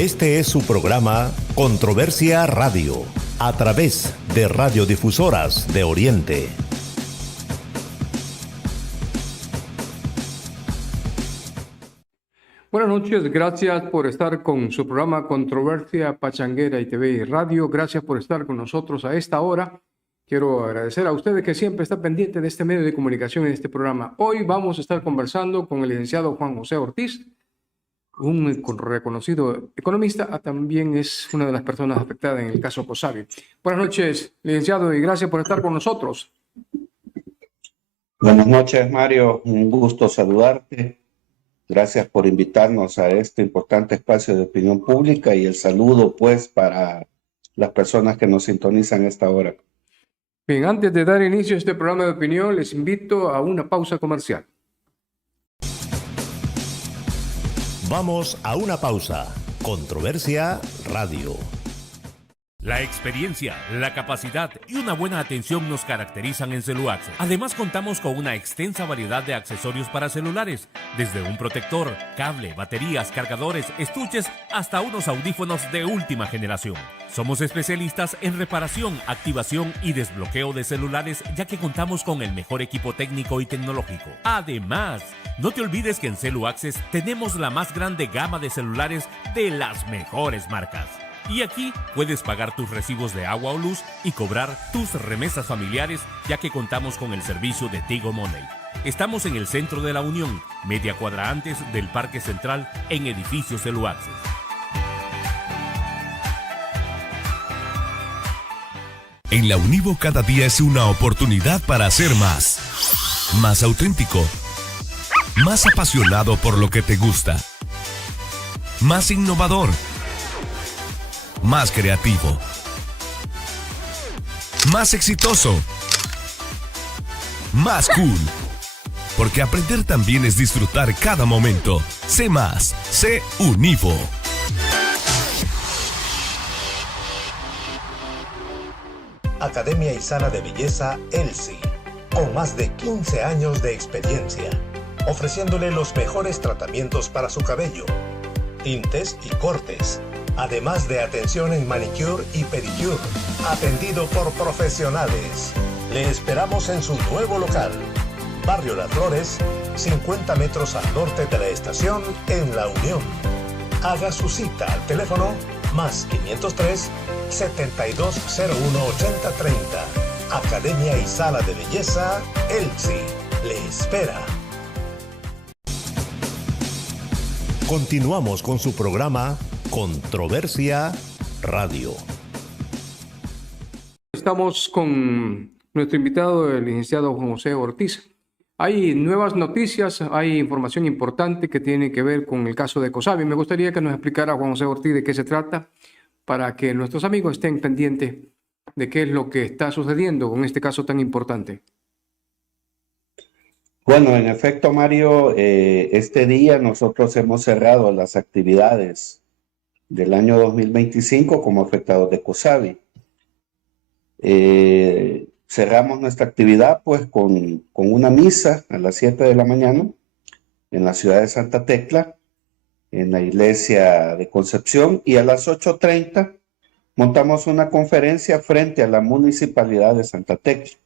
Este es su programa Controversia Radio, a través de Radiodifusoras de Oriente. Buenas noches, gracias por estar con su programa Controversia Pachanguera y TV y Radio. Gracias por estar con nosotros a esta hora. Quiero agradecer a ustedes que siempre están pendientes de este medio de comunicación en este programa. Hoy vamos a estar conversando con el licenciado Juan José Ortiz, un reconocido economista, también es una de las personas afectadas en el caso COSABI. Buenas noches, licenciado, y gracias por estar con nosotros. Buenas noches, Mario. Un gusto saludarte. Gracias por invitarnos a este importante espacio de opinión pública y el saludo, pues, para las personas que nos sintonizan a esta hora. Bien, antes de dar inicio a este programa de opinión, les invito a una pausa comercial. Vamos a una pausa. Controversia Radio. La experiencia, la capacidad y una buena atención nos caracterizan en CeluAccess. Además, contamos con una extensa variedad de accesorios para celulares, desde un protector, cable, baterías, cargadores, estuches, hasta unos audífonos de última generación. Somos especialistas en reparación, activación y desbloqueo de celulares, ya que contamos con el mejor equipo técnico y tecnológico. Además, no te olvides que en CeluAccess tenemos la más grande gama de celulares de las mejores marcas. Y aquí puedes pagar tus recibos de agua o luz y cobrar tus remesas familiares, ya que contamos con el servicio de Tigo Money. Estamos en el centro de la Unión, media cuadra antes del Parque Central, en edificio CeluAccess. En la Univo cada día es una oportunidad para hacer más. Más auténtico. Más apasionado por lo que te gusta. Más innovador. Más creativo, más exitoso, más cool. Porque aprender también es disfrutar cada momento. Sé más, sé Univo. Academia Isana de Belleza Elsi, con más de 15 años de experiencia, ofreciéndole los mejores tratamientos para su cabello, tintes y cortes. Además de atención en manicure y pedicure, atendido por profesionales. Le esperamos en su nuevo local, Barrio Las Flores, 50 metros al norte de la estación en La Unión. Haga su cita al teléfono más 503 7201 8030. Academia y Sala de Belleza Elsi le espera. Continuamos con su programa Controversia Radio. Estamos con nuestro invitado, el licenciado Juan José Ortiz. Hay nuevas noticias, hay información importante que tiene que ver con el caso de COSABI. Me gustaría que nos explicara Juan José Ortiz de qué se trata, para que nuestros amigos estén pendientes de qué es lo que está sucediendo con este caso tan importante. Bueno, en efecto, Mario, este día nosotros hemos cerrado las actividades del año 2025 como afectados de COSABI. Cerramos nuestra actividad pues con una misa a las 7 de la mañana en la ciudad de Santa Tecla, en la iglesia de Concepción, y a las 8:30 montamos una conferencia frente a la municipalidad de Santa Tecla.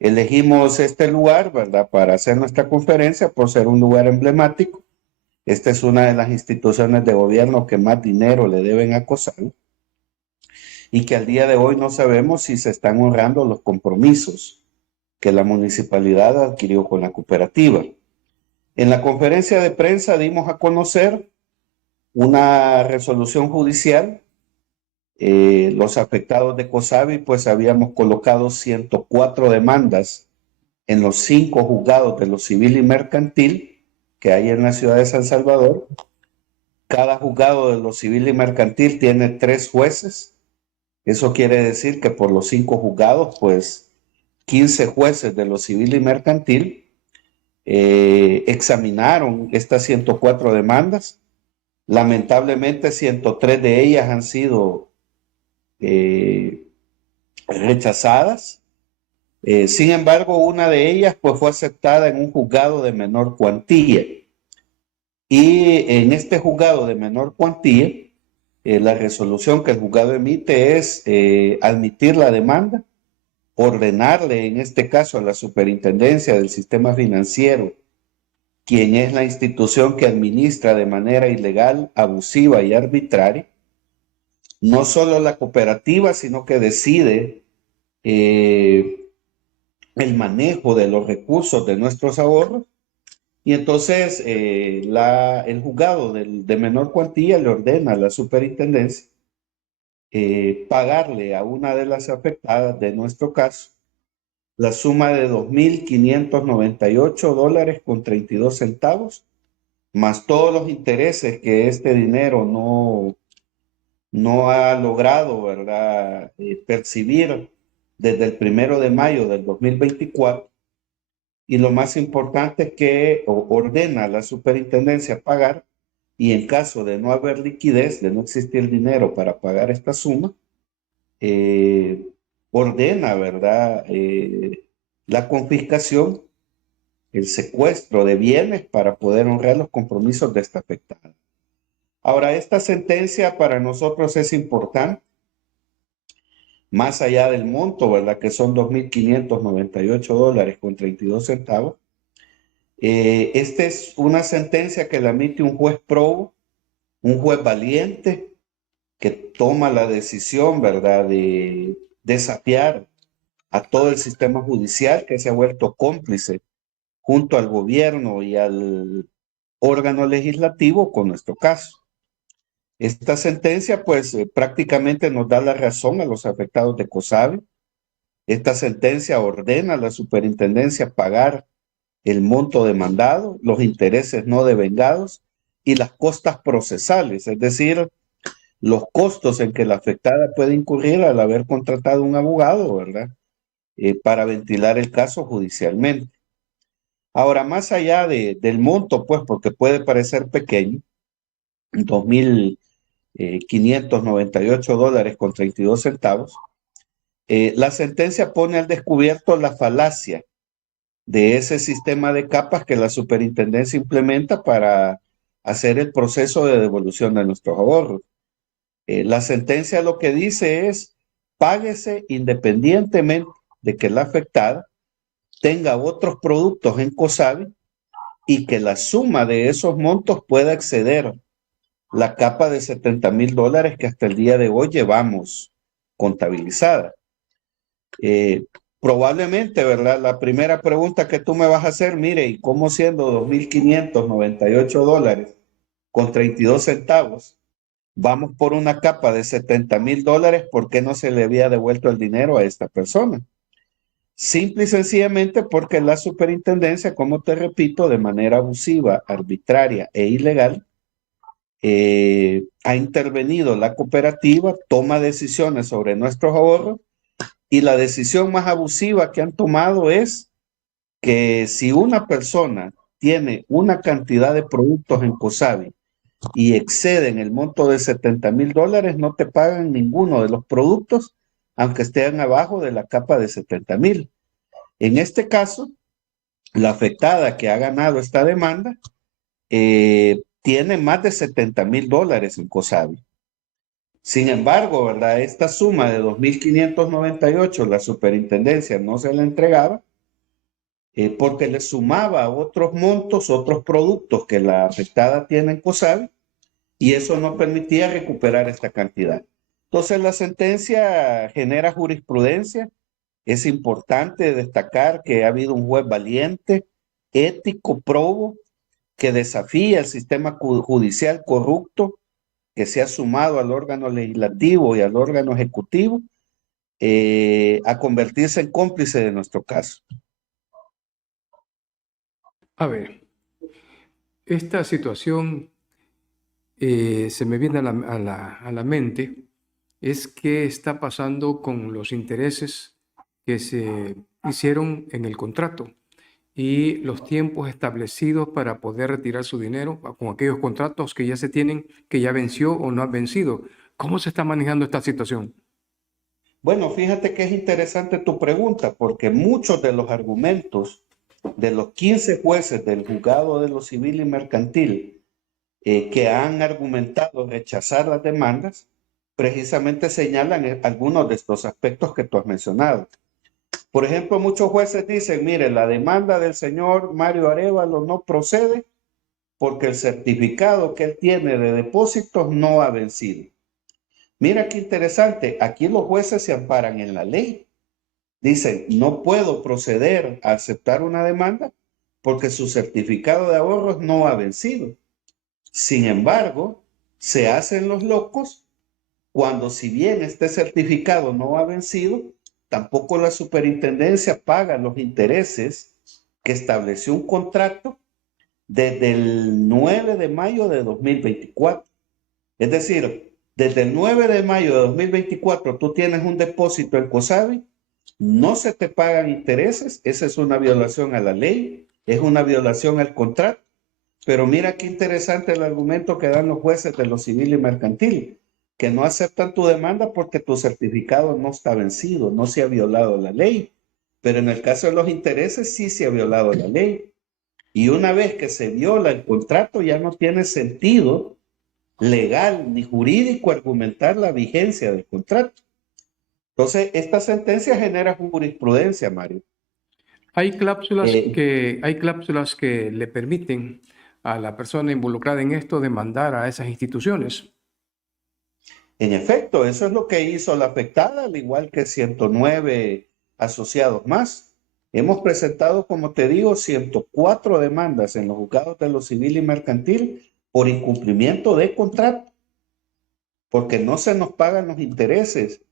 Elegimos este lugar, ¿verdad?, para hacer nuestra conferencia por ser un lugar emblemático. Esta es una de las instituciones de gobierno que más dinero le deben a COSABI y que al día de hoy no sabemos si se están honrando los compromisos que la municipalidad adquirió con la cooperativa. En la conferencia de prensa dimos a conocer una resolución judicial. Los afectados de COSABI pues habíamos colocado 104 demandas en los 5 juzgados de lo civil y mercantil que hay en la ciudad de San Salvador. Cada juzgado de lo civil y mercantil tiene 3 jueces. Eso quiere decir que por los 5 juzgados, pues 15 jueces de lo civil y mercantil examinaron estas 104 demandas. Lamentablemente 103 de ellas han sido rechazadas. Sin embargo, una de ellas pues, fue aceptada en un juzgado de menor cuantía. Y en este juzgado de menor cuantía, la resolución que el juzgado emite es admitir la demanda, ordenarle en este caso a la Superintendencia del Sistema Financiero, quien es la institución que administra de manera ilegal, abusiva y arbitraria, no solo la cooperativa, sino que decide el manejo de los recursos de nuestros ahorros. Y entonces el juzgado de menor cuantía le ordena a la superintendencia pagarle a una de las afectadas de nuestro caso la suma de $2,598.32, más todos los intereses que este dinero no ha logrado, ¿verdad?, percibir desde el 1 de mayo del 2024. Y lo más importante es que ordena a la superintendencia pagar, y en caso de no haber liquidez, de no existir dinero para pagar esta suma, ordena, ¿verdad?, la confiscación, el secuestro de bienes para poder honrar los compromisos de esta afectada. Ahora, esta sentencia para nosotros es importante, más allá del monto, ¿verdad?, que son $2,598.32. Esta es una sentencia que la emite un juez probo, un juez valiente, que toma la decisión, ¿verdad?, de desafiar a todo el sistema judicial, que se ha vuelto cómplice junto al gobierno y al órgano legislativo con nuestro caso. Esta sentencia, pues, prácticamente nos da la razón a los afectados de COSABI. Esta sentencia ordena a la superintendencia pagar el monto demandado, los intereses no devengados y las costas procesales, es decir, los costos en que la afectada puede incurrir al haber contratado un abogado, ¿verdad?, para ventilar el caso judicialmente. Ahora, más allá del monto, pues, porque puede parecer pequeño, $2,598.32, la sentencia pone al descubierto la falacia de ese sistema de capas que la superintendencia implementa para hacer el proceso de devolución de nuestros ahorros. La sentencia lo que dice es: páguese independientemente de que la afectada tenga otros productos en COSABI y que la suma de esos montos pueda exceder la capa de $70,000 que hasta el día de hoy llevamos contabilizada. Probablemente, ¿verdad?, la primera pregunta que tú me vas a hacer, mire, ¿y cómo siendo $2,598.32 vamos por una capa de $70,000? ¿Por qué no se le había devuelto el dinero a esta persona? Simple y sencillamente porque la superintendencia, como te repito, de manera abusiva, arbitraria e ilegal, ha intervenido la cooperativa, toma decisiones sobre nuestros ahorros, y la decisión más abusiva que han tomado es que si una persona tiene una cantidad de productos en COSABI y exceden el monto de $70,000, no te pagan ninguno de los productos, aunque estén abajo de la capa de $70,000. En este caso, la afectada que ha ganado esta demanda tiene más de $70,000 en COSABI. Sin embargo, ¿verdad?, esta suma de $2,598 la superintendencia no se la entregaba porque le sumaba otros montos, otros productos que la afectada tiene en COSABI, y eso no permitía recuperar esta cantidad. Entonces, la sentencia genera jurisprudencia. Es importante destacar que ha habido un juez valiente, ético, probo, que desafía el sistema judicial corrupto, que se ha sumado al órgano legislativo y al órgano ejecutivo a convertirse en cómplice de nuestro caso. A ver, esta situación se me viene a la mente, es qué está pasando con los intereses que se hicieron en el contrato y los tiempos establecidos para poder retirar su dinero con aquellos contratos que ya se tienen, que ya venció o no han vencido. ¿Cómo se está manejando esta situación? Bueno, fíjate que es interesante tu pregunta, porque muchos de los argumentos de los 15 jueces del Juzgado de lo Civil y Mercantil que han argumentado rechazar las demandas, precisamente señalan algunos de estos aspectos que tú has mencionado. Por ejemplo, muchos jueces dicen, mire, la demanda del señor Mario Arévalo no procede porque el certificado que él tiene de depósitos no ha vencido. Mira qué interesante, aquí los jueces se amparan en la ley. Dicen, no puedo proceder a aceptar una demanda porque su certificado de ahorros no ha vencido. Sin embargo, se hacen los locos cuando, si bien este certificado no ha vencido, tampoco la superintendencia paga los intereses que estableció un contrato desde el 9 de mayo de 2024. Es decir, desde el 9 de mayo de 2024 tú tienes un depósito en COSABI, no se te pagan intereses, esa es una violación a la ley, es una violación al contrato. Pero mira qué interesante el argumento que dan los jueces de lo civil y mercantil, que no aceptan tu demanda porque tu certificado no está vencido, no se ha violado la ley. Pero en el caso de los intereses sí se ha violado la ley. Y una vez que se viola el contrato ya no tiene sentido legal ni jurídico argumentar la vigencia del contrato. Entonces, esta sentencia genera jurisprudencia, Mario. Hay cláusulas que le permiten a la persona involucrada en esto demandar a esas instituciones. En efecto, eso es lo que hizo la afectada, al igual que 109 asociados más. Hemos presentado, como te digo, 104 demandas en los juzgados de lo civil y mercantil por incumplimiento de contrato, porque no se nos pagan los intereses.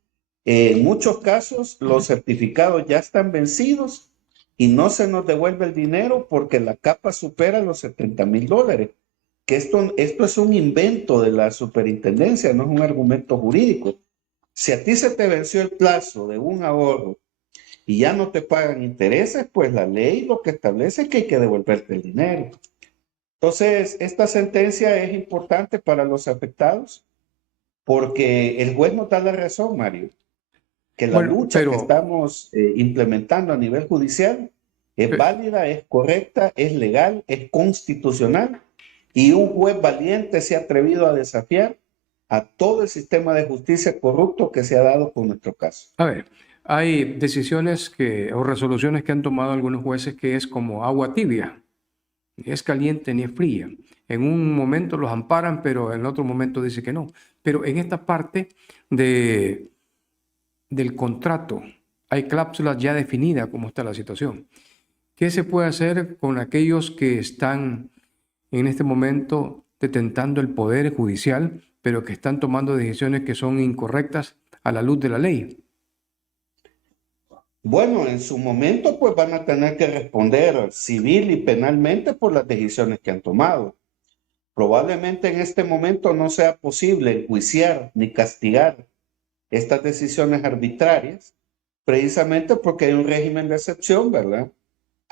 En muchos casos, los certificados ya están vencidos y no se nos devuelve el dinero porque la capa supera los $70,000. Que esto es un invento de la superintendencia, no es un argumento jurídico. Si a ti se te venció el plazo de un ahorro y ya no te pagan intereses, pues la ley lo que establece es que hay que devolverte el dinero. Entonces, esta sentencia es importante para los afectados porque el juez nos da la razón, Mario, que la lucha que estamos implementando a nivel judicial es válida, es correcta, es legal, es constitucional. Y un juez valiente se ha atrevido a desafiar a todo el sistema de justicia corrupto que se ha dado con nuestro caso. A ver, hay decisiones o resoluciones que han tomado algunos jueces que es como agua tibia. Ni es caliente ni es fría. En un momento los amparan, pero en otro momento dice que no. Pero en esta parte del contrato hay cláusulas ya definidas cómo está la situación. ¿Qué se puede hacer con aquellos que están en este momento detentando el poder judicial, pero que están tomando decisiones que son incorrectas a la luz de la ley? Bueno, en su momento pues van a tener que responder civil y penalmente por las decisiones que han tomado. Probablemente en este momento no sea posible enjuiciar ni castigar estas decisiones arbitrarias, precisamente porque hay un régimen de excepción, ¿verdad?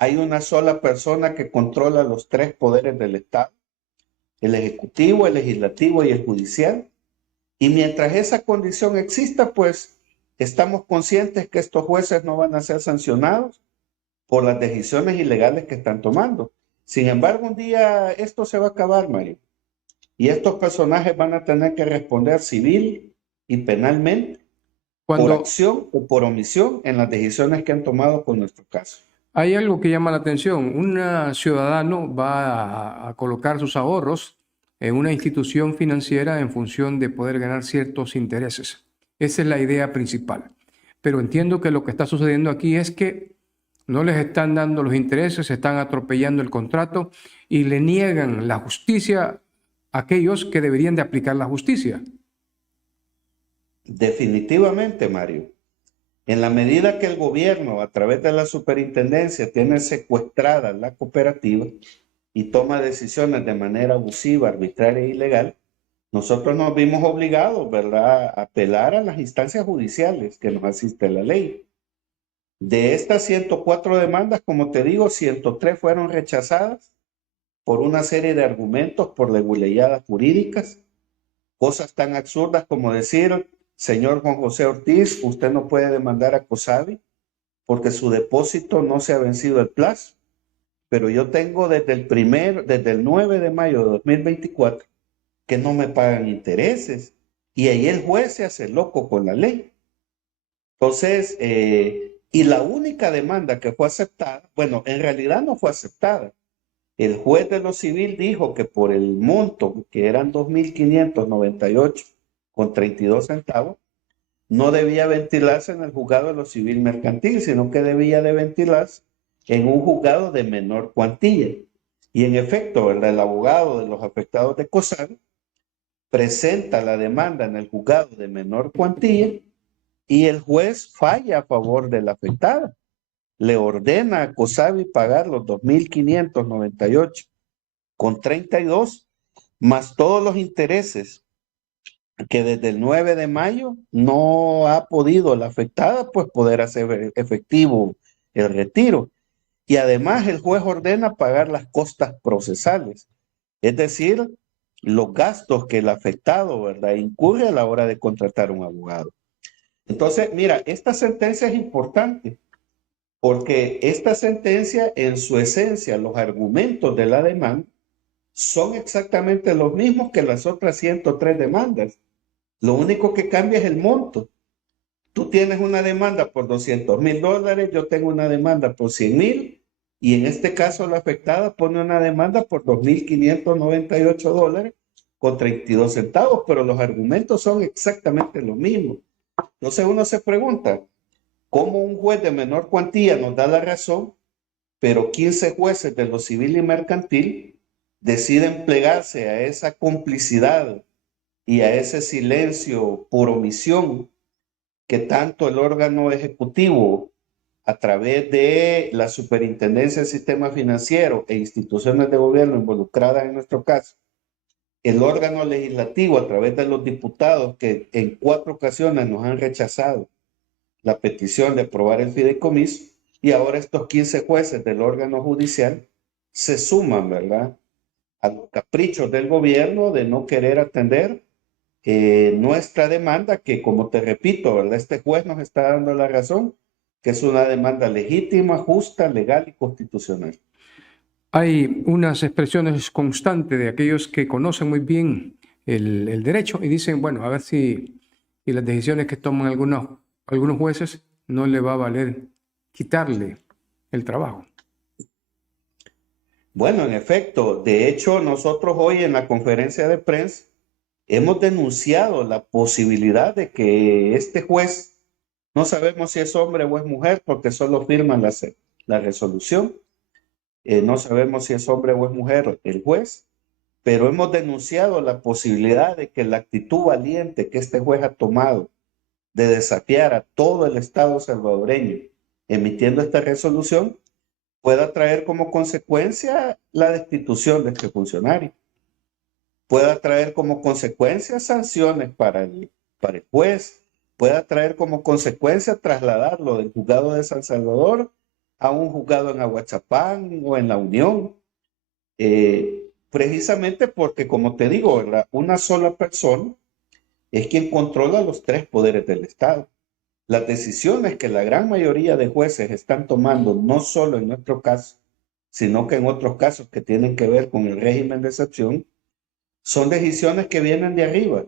Hay una sola persona que controla los tres poderes del Estado, el ejecutivo, el legislativo y el judicial. Y mientras esa condición exista, pues estamos conscientes que estos jueces no van a ser sancionados por las decisiones ilegales que están tomando. Sin embargo, un día esto se va a acabar, Mario. Y estos personajes van a tener que responder civil y penalmente por acción o por omisión en las decisiones que han tomado con nuestro caso. Hay algo que llama la atención. Un ciudadano va a colocar sus ahorros en una institución financiera en función de poder ganar ciertos intereses. Esa es la idea principal. Pero entiendo que lo que está sucediendo aquí es que no les están dando los intereses, están atropellando el contrato y le niegan la justicia a aquellos que deberían de aplicar la justicia. Definitivamente, Mario. En la medida que el gobierno, a través de la superintendencia, tiene secuestrada la cooperativa y toma decisiones de manera abusiva, arbitraria e ilegal, nosotros nos vimos obligados, ¿verdad?, a apelar a las instancias judiciales que nos asiste la ley. De estas 104 demandas, como te digo, 103 fueron rechazadas por una serie de argumentos, por leguleyadas jurídicas, cosas tan absurdas como decir: señor Juan José Ortiz, usted no puede demandar a COSABI porque su depósito no se ha vencido el plazo. pero yo tengo desde el 9 de mayo de 2024 que no me pagan intereses. Y ahí el juez se hace loco con la ley. Entonces, y la única demanda que fue aceptada, bueno, en realidad no fue aceptada. El juez de lo civil dijo que por el monto, que eran 2.598,32 centavos, no debía ventilarse en el juzgado de lo civil mercantil, sino que debía de ventilarse en un juzgado de menor cuantía. Y en efecto, ¿verdad? El abogado de los afectados de COSABI presenta la demanda en el juzgado de menor cuantía y el juez falla a favor de la afectada. Le ordena a COSABI pagar los 2.598,32 más todos los intereses que desde el 9 de mayo no ha podido la afectada pues poder hacer efectivo el retiro. Y además el juez ordena pagar las costas procesales, es decir, los gastos que el afectado, ¿verdad?, incurre a la hora de contratar un abogado. Entonces, mira, esta sentencia es importante porque esta sentencia, en su esencia, los argumentos de la demanda son exactamente los mismos que las otras 103 demandas. Lo único que cambia es el monto. Tú tienes una demanda por $200,000, yo tengo una demanda por 100,000, y en este caso la afectada pone una demanda por $2.598,32, pero los argumentos son exactamente los mismos. Entonces uno se pregunta, ¿cómo un juez de menor cuantía nos da la razón, pero 15 jueces de lo civil y mercantil deciden plegarse a esa complicidad y a ese silencio por omisión que tanto el órgano ejecutivo, a través de la Superintendencia del Sistema Financiero e instituciones de gobierno involucradas en nuestro caso, el órgano legislativo a través de los diputados que en 4 ocasiones nos han rechazado la petición de aprobar el fideicomiso, y ahora estos 15 jueces del órgano judicial se suman, ¿verdad?, a los caprichos del gobierno de no querer atender nuestra demanda, que, como te repito, ¿verdad?, este juez nos está dando la razón, que es una demanda legítima, justa, legal y constitucional. Hay unas expresiones constantes de aquellos que conocen muy bien el derecho y dicen, bueno, a ver si las decisiones que toman algunos jueces no le va a valer quitarle el trabajo. Bueno, en efecto, de hecho, nosotros hoy en la conferencia de prensa hemos denunciado la posibilidad de que este juez, no sabemos si es hombre o es mujer porque solo firman la resolución, no sabemos si es hombre o es mujer el juez, pero hemos denunciado la posibilidad de que la actitud valiente que este juez ha tomado de desafiar a todo el Estado salvadoreño emitiendo esta resolución pueda traer como consecuencia la destitución de este funcionario, pueda traer como consecuencia sanciones para el juez, pueda traer como consecuencia trasladarlo del juzgado de San Salvador a un juzgado en Aguachapán o en La Unión, precisamente porque, como te digo, ¿verdad?, una sola persona es quien controla los 3 poderes del Estado. Las decisiones que la gran mayoría de jueces están tomando, no solo en nuestro caso, sino que en otros casos que tienen que ver con el régimen de excepción, son decisiones que vienen de arriba,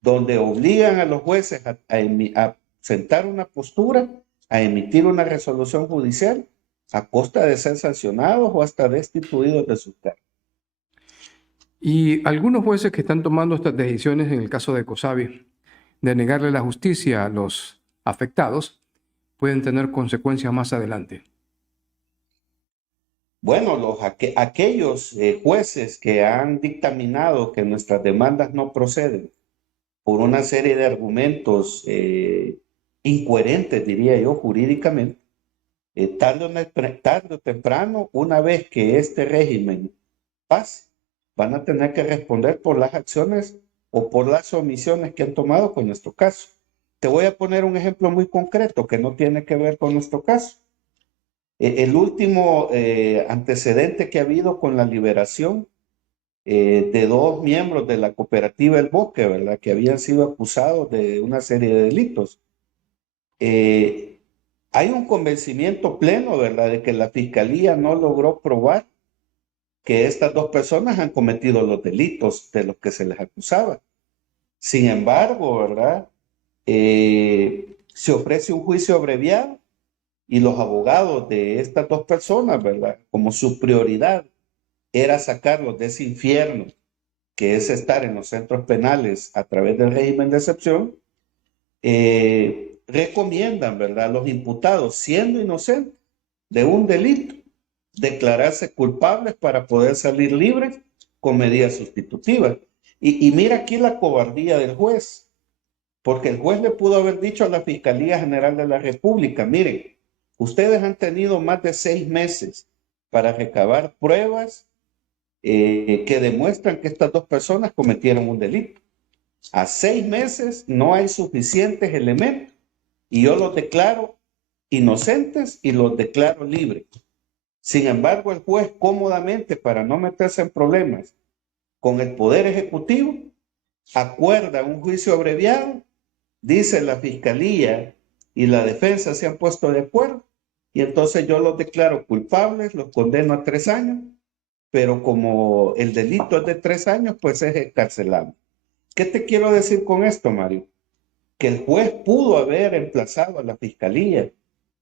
donde obligan a los jueces a sentar una postura, a emitir una resolución judicial, a costa de ser sancionados o hasta destituidos de sus cargos. Y algunos jueces que están tomando estas decisiones, en el caso de COSABI, de negarle la justicia a los afectados, pueden tener consecuencias más adelante. Bueno, aquellos jueces que han dictaminado que nuestras demandas no proceden por una serie de argumentos incoherentes, diría yo, jurídicamente, tarde o temprano, una vez que este régimen pase, van a tener que responder por las acciones o por las omisiones que han tomado con nuestro caso. Te voy a poner un ejemplo muy concreto que no tiene que ver con nuestro caso. El último antecedente que ha habido con la liberación de 2 miembros de la cooperativa El Bosque, ¿verdad?, que habían sido acusados de una serie de delitos. Hay un convencimiento pleno, ¿verdad?, de que la fiscalía no logró probar que estas dos personas han cometido los delitos de los que se les acusaba. Sin embargo, ¿verdad?, se ofrece un juicio abreviado y los abogados de estas dos personas, ¿verdad?, como su prioridad era sacarlos de ese infierno que es estar en los centros penales a través del régimen de excepción, recomiendan, ¿verdad?, a los imputados, siendo inocentes de un delito, declararse culpables para poder salir libres con medidas sustitutivas. Y mira aquí la cobardía del juez, porque el juez le pudo haber dicho a la Fiscalía General de la República: miren, ustedes han tenido más de 6 meses para recabar pruebas que demuestran que estas dos personas cometieron un delito. A 6 meses no hay suficientes elementos y yo los declaro inocentes y los declaro libres. Sin embargo, el juez cómodamente, para no meterse en problemas con el Poder Ejecutivo, acuerda un juicio abreviado, dice la Fiscalía y la defensa se han puesto de acuerdo, y entonces yo los declaro culpables, los condeno a 3 años, pero como el delito es de 3 años, pues es excarcelable. ¿Qué te quiero decir con esto, Mario? Que el juez pudo haber emplazado a la Fiscalía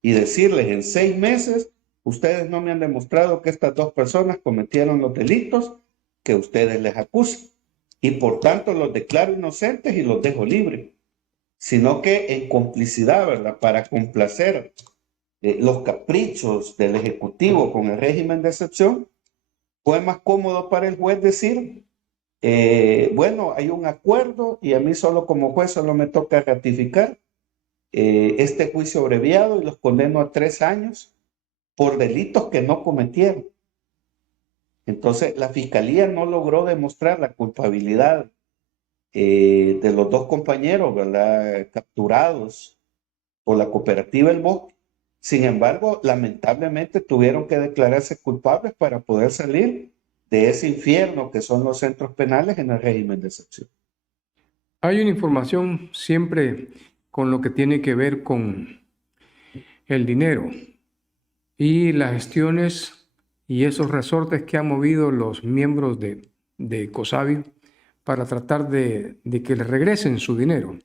y decirles: en 6 meses ustedes no me han demostrado que estas dos personas cometieron los delitos que ustedes les acusan, y por tanto los declaro inocentes y los dejo libres. Sino que en complicidad, ¿verdad?, para complacer los caprichos del Ejecutivo con el régimen de excepción, fue más cómodo para el juez decir: bueno, hay un acuerdo y a mí solo como juez solo me toca ratificar este juicio abreviado y los condeno a 3 años por delitos que no cometieron. Entonces, la Fiscalía no logró demostrar la culpabilidad de los dos compañeros, ¿verdad?, capturados por la cooperativa El Bosque. Sin embargo, lamentablemente tuvieron que declararse culpables para poder salir de ese infierno que son los centros penales en el régimen de excepción. Hay una información siempre con lo que tiene que ver con el dinero y las gestiones y esos resortes que han movido los miembros de COSABI para tratar de que les regresen su dinero,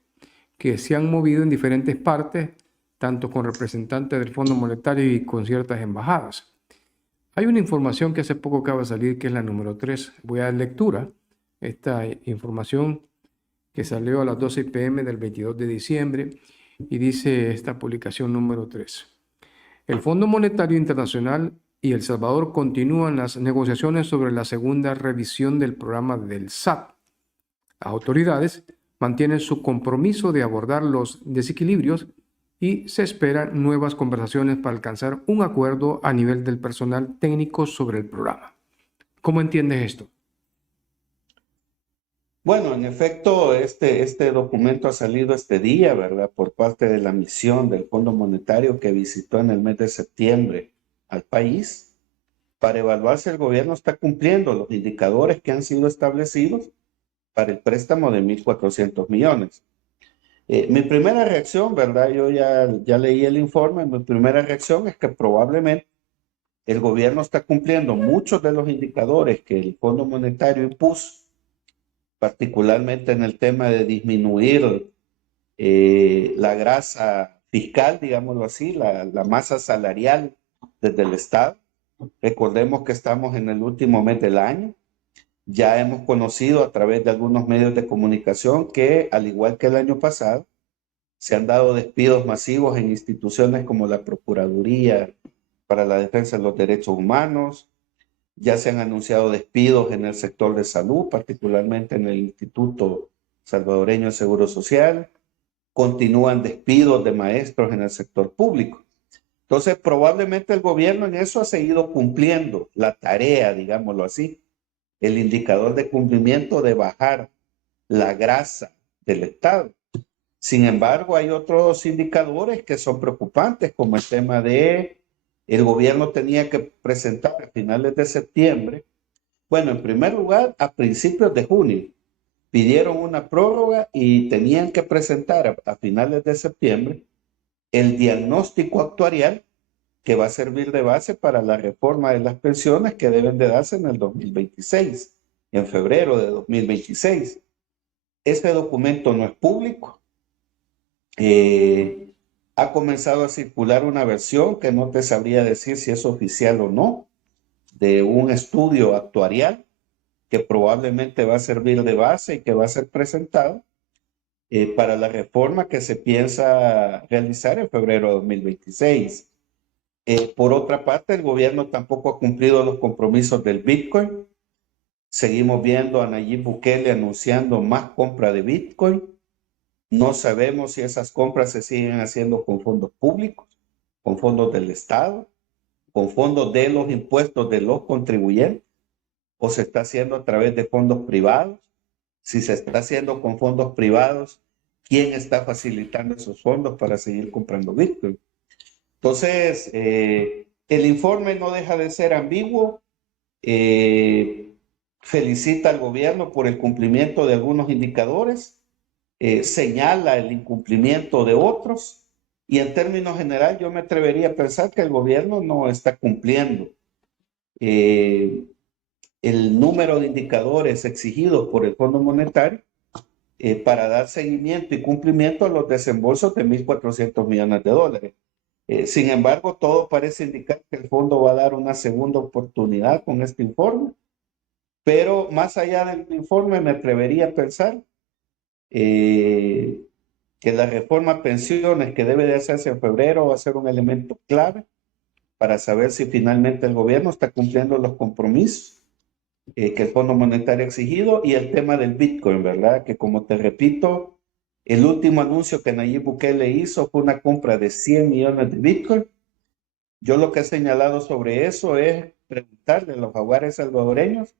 que se han movido en diferentes partes, tanto con representantes del Fondo Monetario y con ciertas embajadas. Hay una información que hace poco acaba de salir, que es la número 3. Voy a dar lectura. Esta información que salió a las 12 p.m. del 22 de diciembre y dice esta publicación número 3. El Fondo Monetario Internacional y El Salvador continúan las negociaciones sobre la segunda revisión del programa del SAT. Las autoridades mantienen su compromiso de abordar los desequilibrios y se esperan nuevas conversaciones para alcanzar un acuerdo a nivel del personal técnico sobre el programa. ¿Cómo entiendes esto? Bueno, en efecto, este documento ha salido este día, ¿verdad?, por parte de la misión del Fondo Monetario que visitó en el mes de septiembre al país para evaluar si el gobierno está cumpliendo los indicadores que han sido establecidos para el préstamo de 1.400 millones. Mi primera reacción, ¿verdad?, yo ya leí el informe, mi primera reacción es que probablemente el gobierno está cumpliendo muchos de los indicadores que el Fondo Monetario impuso, particularmente en el tema de disminuir la grasa fiscal, digámoslo así, la masa salarial desde el Estado. Recordemos que estamos en el último mes del año. Ya hemos conocido a través de algunos medios de comunicación que, al igual que el año pasado, se han dado despidos masivos en instituciones como la Procuraduría para la Defensa de los Derechos Humanos. Ya se han anunciado despidos en el sector de salud, particularmente en el Instituto Salvadoreño de Seguro Social. Continúan despidos de maestros en el sector público. Entonces, probablemente el gobierno en eso ha seguido cumpliendo la tarea, digámoslo así, el indicador de cumplimiento de bajar la grasa del Estado. Sin embargo, hay otros indicadores que son preocupantes, como el tema de el gobierno tenía que presentar a finales de septiembre. Bueno, en primer lugar, a principios de junio, pidieron una prórroga y tenían que presentar a finales de septiembre el diagnóstico actuarial que va a servir de base para la reforma de las pensiones que deben de darse en el 2026, en febrero de 2026. Este documento no es público. Ha comenzado a circular una versión que no te sabría decir si es oficial o no, de un estudio actuarial que probablemente va a servir de base y que va a ser presentado para la reforma que se piensa realizar en febrero de 2026. Por otra parte, el gobierno tampoco ha cumplido los compromisos del Bitcoin. Seguimos viendo a Nayib Bukele anunciando más compra de Bitcoin. No sabemos si esas compras se siguen haciendo con fondos públicos, con fondos del Estado, con fondos de los impuestos de los contribuyentes, o se está haciendo a través de fondos privados. Si se está haciendo con fondos privados, ¿quién está facilitando esos fondos para seguir comprando Bitcoin? Entonces, el informe no deja de ser ambiguo. Felicita al gobierno por el cumplimiento de algunos indicadores, señala el incumplimiento de otros, y en términos generales yo me atrevería a pensar que el gobierno no está cumpliendo el número de indicadores exigidos por el Fondo Monetario para dar seguimiento y cumplimiento a los desembolsos de 1.400 millones de dólares. Sin embargo, todo parece indicar que el fondo va a dar una segunda oportunidad con este informe, pero más allá del informe me atrevería a pensar que la reforma a pensiones que debe de hacerse en febrero va a ser un elemento clave para saber si finalmente el gobierno está cumpliendo los compromisos que el Fondo Monetario ha exigido, y el tema del Bitcoin, ¿verdad? Que como te repito, el último anuncio que Nayib Bukele hizo fue una compra de 100 millones de Bitcoin. Yo lo que he señalado sobre eso es preguntarle a los hogares salvadoreños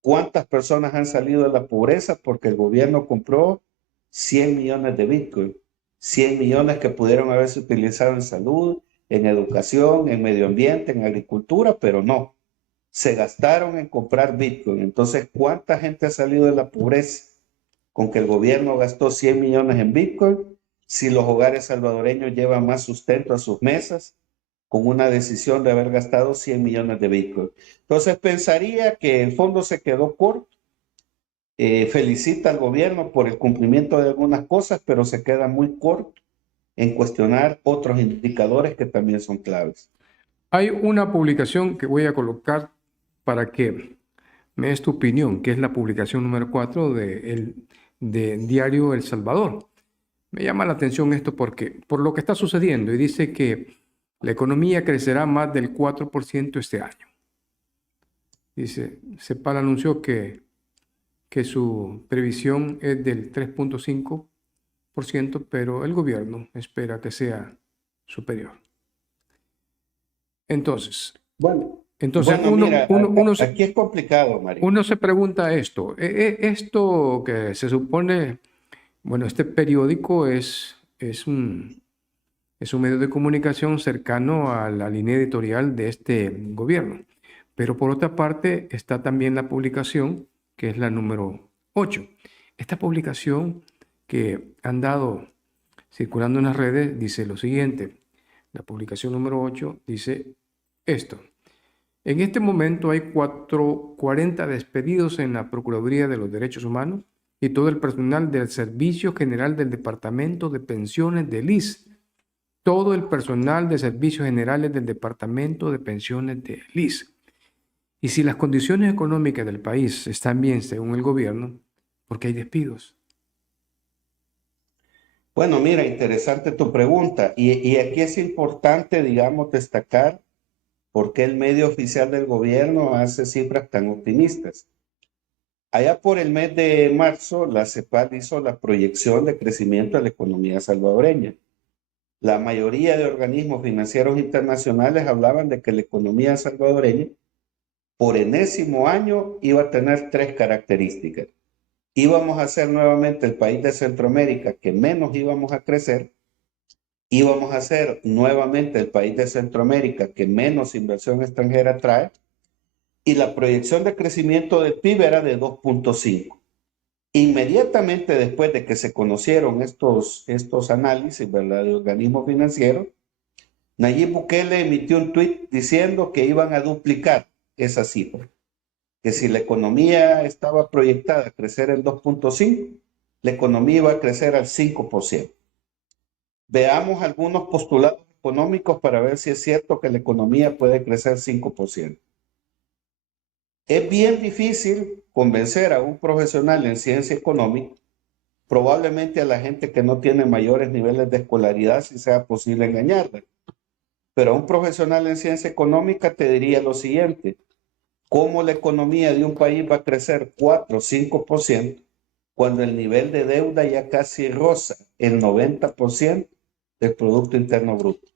cuántas personas han salido de la pobreza porque el gobierno compró 100 millones de Bitcoin. 100 millones que pudieron haberse utilizado en salud, en educación, en medio ambiente, en agricultura, pero no. Se gastaron en comprar Bitcoin. Entonces, ¿cuánta gente ha salido de la pobreza con que el gobierno gastó 100 millones en Bitcoin? Si los hogares salvadoreños llevan más sustento a sus mesas con una decisión de haber gastado 100 millones de Bitcoin. Entonces, pensaría que el fondo se quedó corto. Felicita al gobierno por el cumplimiento de algunas cosas, pero se queda muy corto en cuestionar otros indicadores que también son claves. Hay una publicación que voy a colocar para que me des tu opinión, que es la publicación número 4 de Diario El Salvador. Me llama la atención esto porque por lo que está sucediendo, y dice que la economía crecerá más del 4% este año. Dice, CEPAL anunció que su previsión es del 3.5%, pero el gobierno espera que sea superior. Entonces, aquí es complicado, María. Uno se pregunta esto. Esto que se supone, bueno, este periódico es un medio de comunicación cercano a la línea editorial de este gobierno. Pero por otra parte está también la publicación, que es la número 8. Esta publicación que han dado circulando en las redes dice lo siguiente. La publicación número 8 dice esto. En este momento hay 40 despedidos en la Procuraduría de los Derechos Humanos y todo el personal del Servicio General del Departamento de Pensiones del ISS. Todo el personal de Servicios Generales del Departamento de Pensiones del ISS. Y si las condiciones económicas del país están bien según el gobierno, ¿por qué hay despidos? Bueno, mira, interesante tu pregunta. Y aquí es importante, digamos, destacar por qué el medio oficial del gobierno hace cifras tan optimistas. Allá por el mes de marzo, la CEPAL hizo la proyección de crecimiento de la economía salvadoreña. La mayoría de organismos financieros internacionales hablaban de que la economía salvadoreña por enésimo año iba a tener 3 características. Íbamos a ser nuevamente el país de Centroamérica que menos íbamos a crecer. Íbamos a ser nuevamente el país de Centroamérica que menos inversión extranjera trae. Y la proyección de crecimiento del PIB era de 2.5. Inmediatamente después de que se conocieron estos análisis, ¿verdad?, de organismos financieros, Nayib Bukele emitió un tuit diciendo que iban a duplicar esa cifra, que si la economía estaba proyectada a crecer en 2.5, la economía iba a crecer al 5%. Veamos algunos postulados económicos para ver si es cierto que la economía puede crecer 5%. Es bien difícil convencer a un profesional en ciencia económica, probablemente a la gente que no tiene mayores niveles de escolaridad, si sea posible engañarla. Pero un profesional en ciencia económica te diría lo siguiente: ¿cómo la economía de un país va a crecer 4 o 5% cuando el nivel de deuda ya casi roza el 90% del Producto Interno Bruto?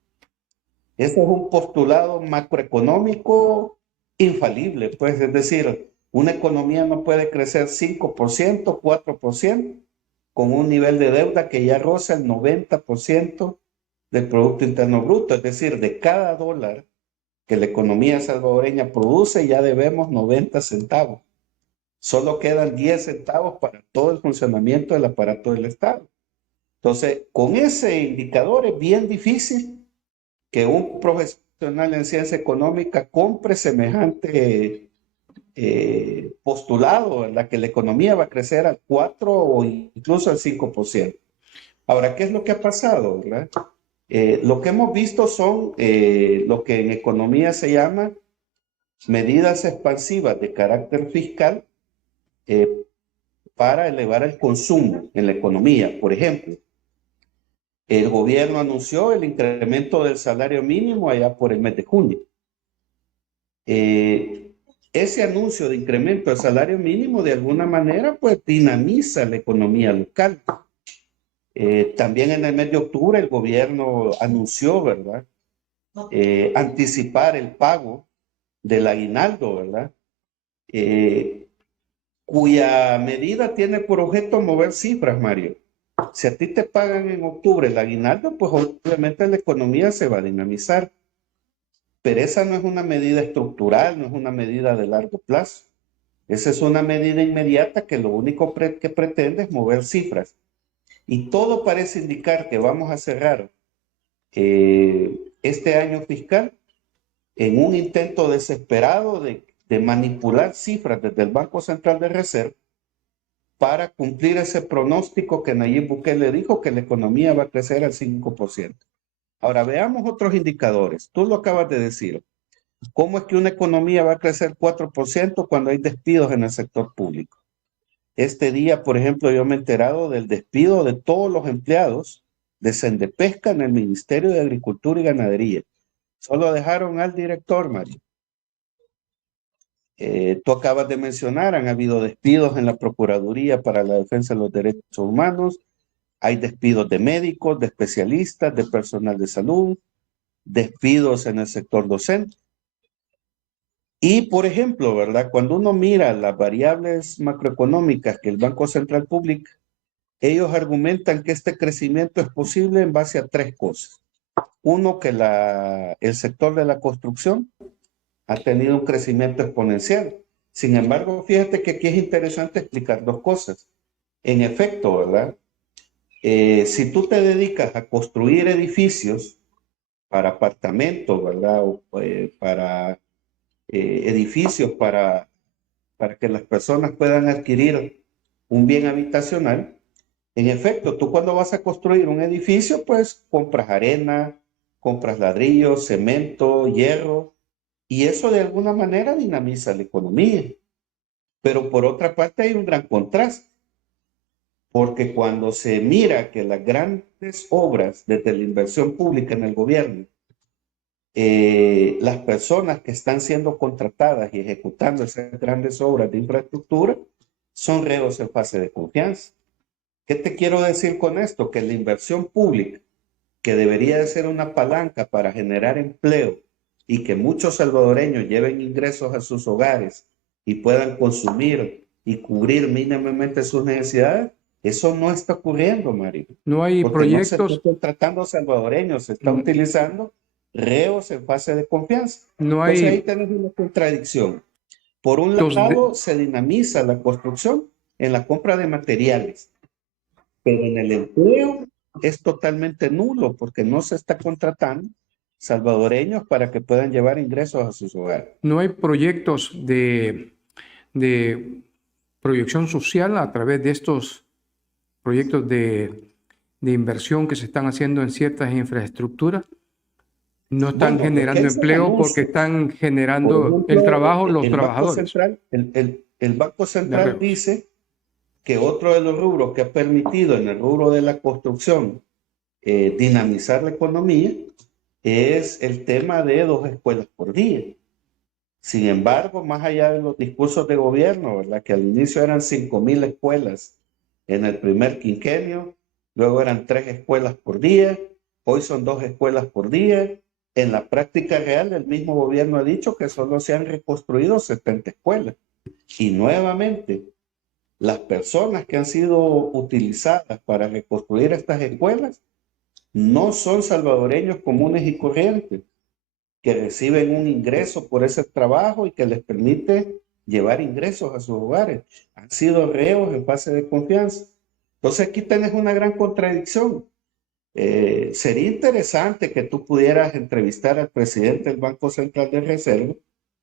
Ese es un postulado macroeconómico infalible, pues, es decir, una economía no puede crecer 5%, 4% con un nivel de deuda que ya roza el 90% del Producto Interno Bruto, es decir, de cada dólar que la economía salvadoreña produce ya debemos 90 centavos. Solo quedan 10 centavos para todo el funcionamiento del aparato del Estado. Entonces, con ese indicador es bien difícil que un profesional en ciencia económica compre semejante postulado en la que la economía va a crecer al 4 o incluso al 5%. Ahora, ¿qué es lo que ha pasado, verdad? Lo que hemos visto son lo que en economía se llama medidas expansivas de carácter fiscal para elevar el consumo en la economía. Por ejemplo, el gobierno anunció el incremento del salario mínimo allá por el mes de junio. Ese anuncio de incremento del salario mínimo de alguna manera pues dinamiza la economía local. También en el mes de octubre el gobierno anunció, ¿verdad?, anticipar el pago del aguinaldo, ¿verdad?, cuya medida tiene por objeto mover cifras, Mario. Si a ti te pagan en octubre el aguinaldo, pues obviamente la economía se va a dinamizar. Pero esa no es una medida estructural, no es una medida de largo plazo. Esa es una medida inmediata que lo único que pretende es mover cifras. Y todo parece indicar que vamos a cerrar este año fiscal en un intento desesperado de manipular cifras desde el Banco Central de Reserva para cumplir ese pronóstico que Nayib Bukele dijo, que la economía va a crecer al 5%. Ahora veamos otros indicadores. Tú lo acabas de decir. ¿Cómo es que una economía va a crecer 4% cuando hay despidos en el sector público? Este día, por ejemplo, yo me he enterado del despido de todos los empleados de Sendepesca en el Ministerio de Agricultura y Ganadería. Solo dejaron al director, Mario. Tú acabas de mencionar, han habido despidos en la Procuraduría para la Defensa de los Derechos Humanos, hay despidos de médicos, de especialistas, de personal de salud, despidos en el sector docente. Y, por ejemplo, ¿verdad?, cuando uno mira las variables macroeconómicas que el Banco Central publica, ellos argumentan que este crecimiento es posible en base a 3 cosas. Uno, que el sector de la construcción ha tenido un crecimiento exponencial. Sin embargo, fíjate que aquí es interesante explicar 2 cosas. En efecto, ¿verdad?, si tú te dedicas a construir edificios para apartamentos, ¿verdad?, o para edificios para que las personas puedan adquirir un bien habitacional, en efecto, tú cuando vas a construir un edificio, pues compras arena, compras ladrillos, cemento, hierro, y eso de alguna manera dinamiza la economía. Pero por otra parte hay un gran contraste, porque cuando se mira que las grandes obras desde la inversión pública en el gobierno, las personas que están siendo contratadas y ejecutando esas grandes obras de infraestructura son reos en fase de confianza. ¿Qué te quiero decir con esto? Que la inversión pública, que debería de ser una palanca para generar empleo y que muchos salvadoreños lleven ingresos a sus hogares y puedan consumir y cubrir mínimamente sus necesidades, eso no está ocurriendo, Mario. No hay porque proyectos. No se está contratando salvadoreños, se está utilizando reos en fase de confianza. No hay. Entonces ahí tenemos una contradicción. Por un lado, se dinamiza la construcción en la compra de materiales, pero en el empleo es totalmente nulo porque no se está contratando salvadoreños para que puedan llevar ingresos a sus hogares. No hay proyectos de proyección social a través de estos proyectos de inversión que se están haciendo en ciertas infraestructuras. No están Bueno, generando empleo porque están por generando ejemplo, el trabajo los el trabajadores. El Banco Central Guerreros. dice que otro de los rubros que ha permitido en el rubro de la construcción dinamizar la economía es el tema de 2 escuelas por día. Sin embargo, más allá de los discursos de gobierno, ¿verdad? Que al inicio eran 5,000 escuelas en el primer quinquenio, luego eran 3 escuelas por día, hoy son 2 escuelas por día. En la práctica real, el mismo gobierno ha dicho que solo se han reconstruido 70 escuelas. Y nuevamente, las personas que han sido utilizadas para reconstruir estas escuelas no son salvadoreños comunes y corrientes, que reciben un ingreso por ese trabajo y que les permite llevar ingresos a sus hogares. Han sido reos en fase de confianza. Entonces aquí tenés una gran contradicción. Sería interesante que tú pudieras entrevistar al presidente del Banco Central de Reserva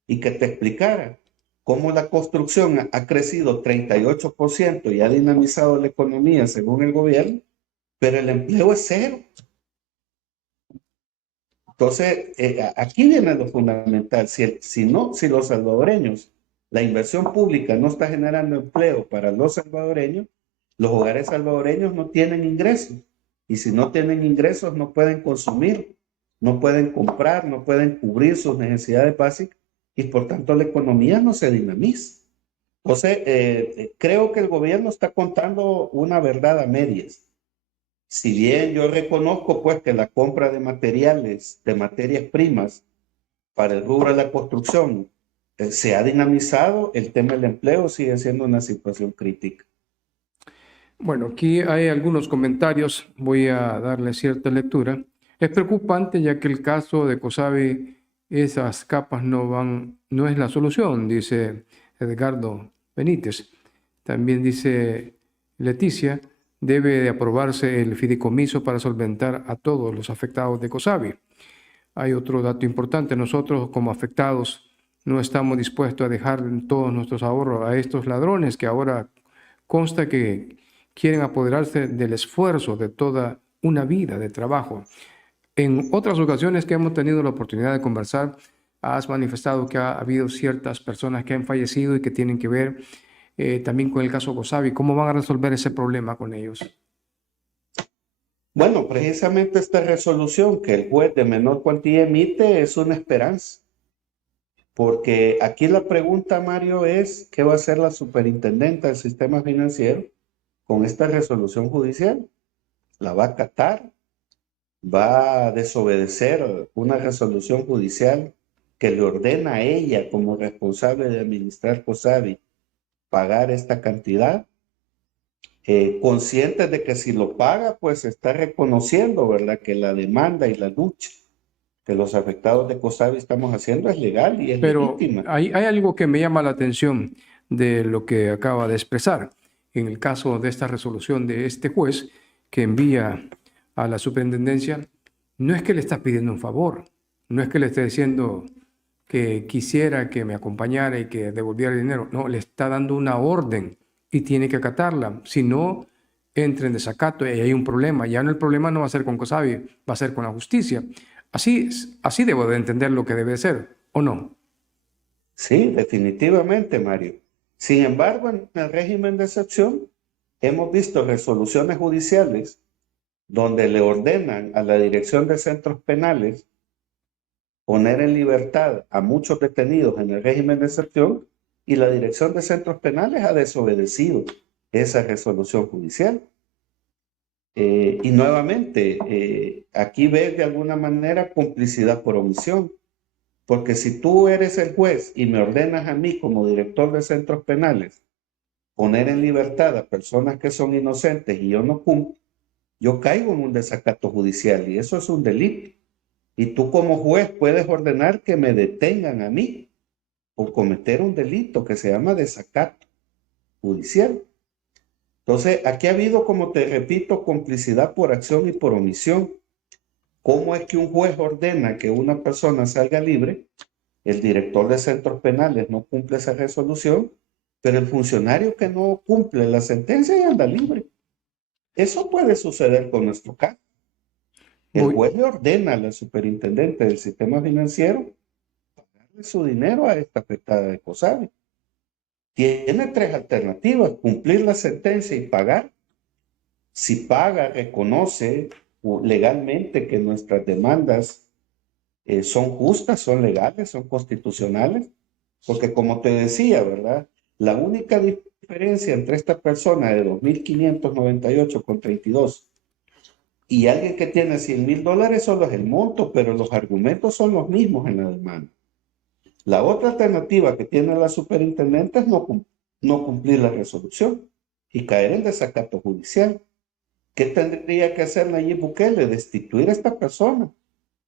y que te explicara cómo la construcción ha crecido 38% y ha dinamizado la economía según el gobierno, pero el empleo es 0. Entonces, aquí viene lo fundamental. Si los salvadoreños, la inversión pública no está generando empleo para los salvadoreños, los hogares salvadoreños no tienen ingresos. Y si no tienen ingresos, no pueden consumir, no pueden comprar, no pueden cubrir sus necesidades básicas y por tanto la economía no se dinamiza. Entonces, creo que el gobierno está contando una verdad a medias. Si bien yo reconozco pues que la compra de materiales, de materias primas para el rubro de la construcción se ha dinamizado, el tema del empleo sigue siendo una situación crítica. Bueno, aquí hay algunos comentarios, voy a darle cierta lectura. Es preocupante ya que el caso de COSABI, esas capas no es la solución, dice Edgardo Benítez. También dice Leticia, debe de aprobarse el fideicomiso para solventar a todos los afectados de COSABI. Hay otro dato importante, nosotros como afectados no estamos dispuestos a dejar todos nuestros ahorros a estos ladrones que ahora consta que quieren apoderarse del esfuerzo de toda una vida de trabajo. En otras ocasiones que hemos tenido la oportunidad de conversar, has manifestado que ha habido ciertas personas que han fallecido y que tienen que ver también con el caso COSABI. ¿Cómo van a resolver ese problema con ellos? Bueno, precisamente esta resolución que el juez de menor cuantía emite es una esperanza. Porque aquí la pregunta, Mario, es ¿qué va a hacer la superintendente del sistema financiero con esta resolución judicial? ¿La va a acatar? ¿Va a desobedecer una resolución judicial que le ordena a ella como responsable de administrar COSABI pagar esta cantidad? Conscientes de que si lo paga, pues está reconociendo, ¿verdad?, que la demanda y la lucha que los afectados de COSABI estamos haciendo es legal y es legítima. Hay algo que me llama la atención de lo que acaba de expresar. En el caso de esta resolución de este juez que envía a la superintendencia, no es que le está pidiendo un favor, no es que le esté diciendo que quisiera que me acompañara y que devolviera el dinero, no, le está dando una orden y tiene que acatarla, si no entra en desacato y hay un problema. Ya no, el problema no va a ser con COSABI, va a ser con la justicia. Así debo de entender lo que debe ser, ¿o no? Sí, definitivamente, Mario. Sin embargo, en el régimen de excepción, hemos visto resoluciones judiciales donde le ordenan a la Dirección de Centros Penales poner en libertad a muchos detenidos en el régimen de excepción y la Dirección de Centros Penales ha desobedecido esa resolución judicial. Y nuevamente, aquí ves de alguna manera complicidad por omisión, porque si tú eres el juez y me ordenas a mí como director de centros penales poner en libertad a personas que son inocentes y yo no cumplo, yo caigo en un desacato judicial y eso es un delito. Y tú como juez puedes ordenar que me detengan a mí por cometer un delito que se llama desacato judicial. Entonces, aquí ha habido, como te repito, complicidad por acción y por omisión. ¿Cómo es que un juez ordena que una persona salga libre? El director de centros penales no cumple esa resolución, pero el funcionario que no cumple la sentencia ya anda libre. Eso puede suceder con nuestro caso. El Voy- juez le ordena al superintendente del sistema financiero pagarle su dinero a esta afectada de COSABI. Tiene tres alternativas: cumplir la sentencia y pagar. Si paga, reconoce legalmente que nuestras demandas son justas, son legales, son constitucionales, porque como te decía, ¿verdad? La única diferencia entre esta persona de 2.598,32 y alguien que tiene $100,000 solo es el monto, pero los argumentos son los mismos en la demanda. La otra alternativa que tiene la superintendente es no cumplir la resolución y caer en desacato judicial. ¿Qué tendría que hacer Nayib Bukele? Destituir a esta persona,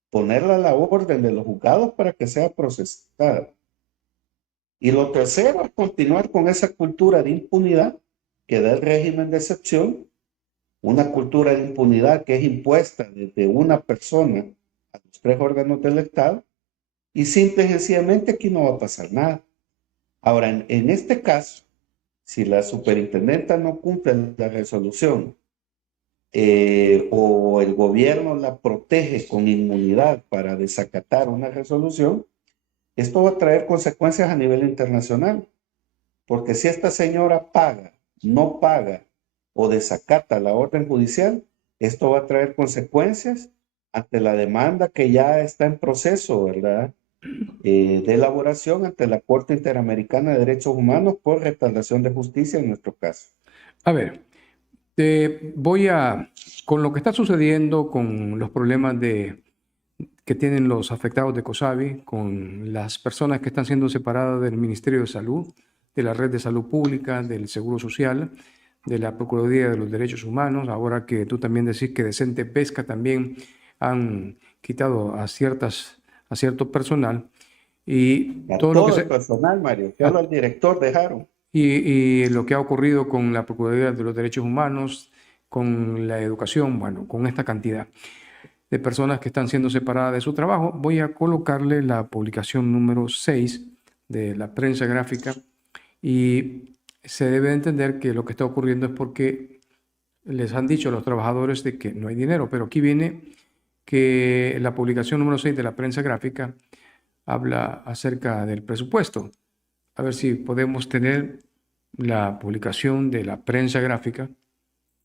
ponerla a la orden de los juzgados para que sea procesada. Y lo tercero es continuar con esa cultura de impunidad que da el régimen de excepción, una cultura de impunidad que es impuesta desde una persona a los tres órganos del Estado, y simple y sencillamente aquí no va a pasar nada. Ahora, en este caso, si la superintendenta no cumple la resolución o el gobierno la protege con inmunidad para desacatar una resolución, esto va a traer consecuencias a nivel internacional, porque si esta señora paga, no paga o desacata la orden judicial, esto va a traer consecuencias ante la demanda que ya está en proceso, ¿verdad? De elaboración ante la Corte Interamericana de Derechos Humanos por retardación de justicia en nuestro caso. A ver, con lo que está sucediendo, con los problemas que tienen los afectados de COSABI, con las personas que están siendo separadas del Ministerio de Salud, de la Red de Salud Pública, del Seguro Social, de la Procuraduría de los Derechos Humanos, ahora que tú también decís que Decente Pesca también han quitado a cierto personal, y A todo lo que todo el personal, Mario, que habla el director dejaron. y lo que ha ocurrido con la Procuraduría de los Derechos Humanos, con la educación, bueno, con esta cantidad de personas que están siendo separadas de su trabajo. Voy a colocarle la publicación número 6 de la prensa gráfica, y se debe entender que lo que está ocurriendo es porque les han dicho a los trabajadores de que no hay dinero, pero aquí viene que la publicación número 6 de la prensa gráfica habla acerca del presupuesto. A ver si podemos tener la publicación de la prensa gráfica.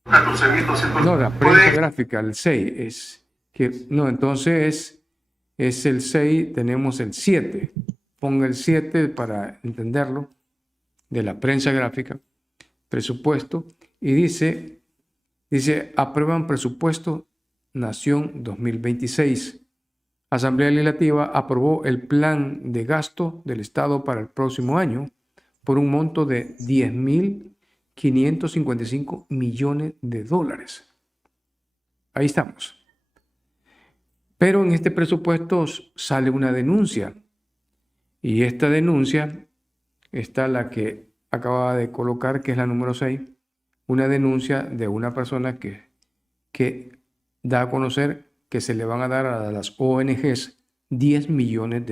14.200. No, la prensa gráfica, el 6 entonces es el 6, tenemos el 7. Ponga el 7 para entenderlo, de la prensa gráfica, presupuesto, y dice, aprueban presupuesto Nación 2026. Asamblea Legislativa aprobó el plan de gasto del Estado para el próximo año por un monto de $10.555 millones. Ahí estamos. Pero en este presupuesto sale una denuncia, y esta denuncia está la que acaba de colocar, que es la número 6, una denuncia de una persona que da a conocer que se le van a dar a las ONGs $10 millones.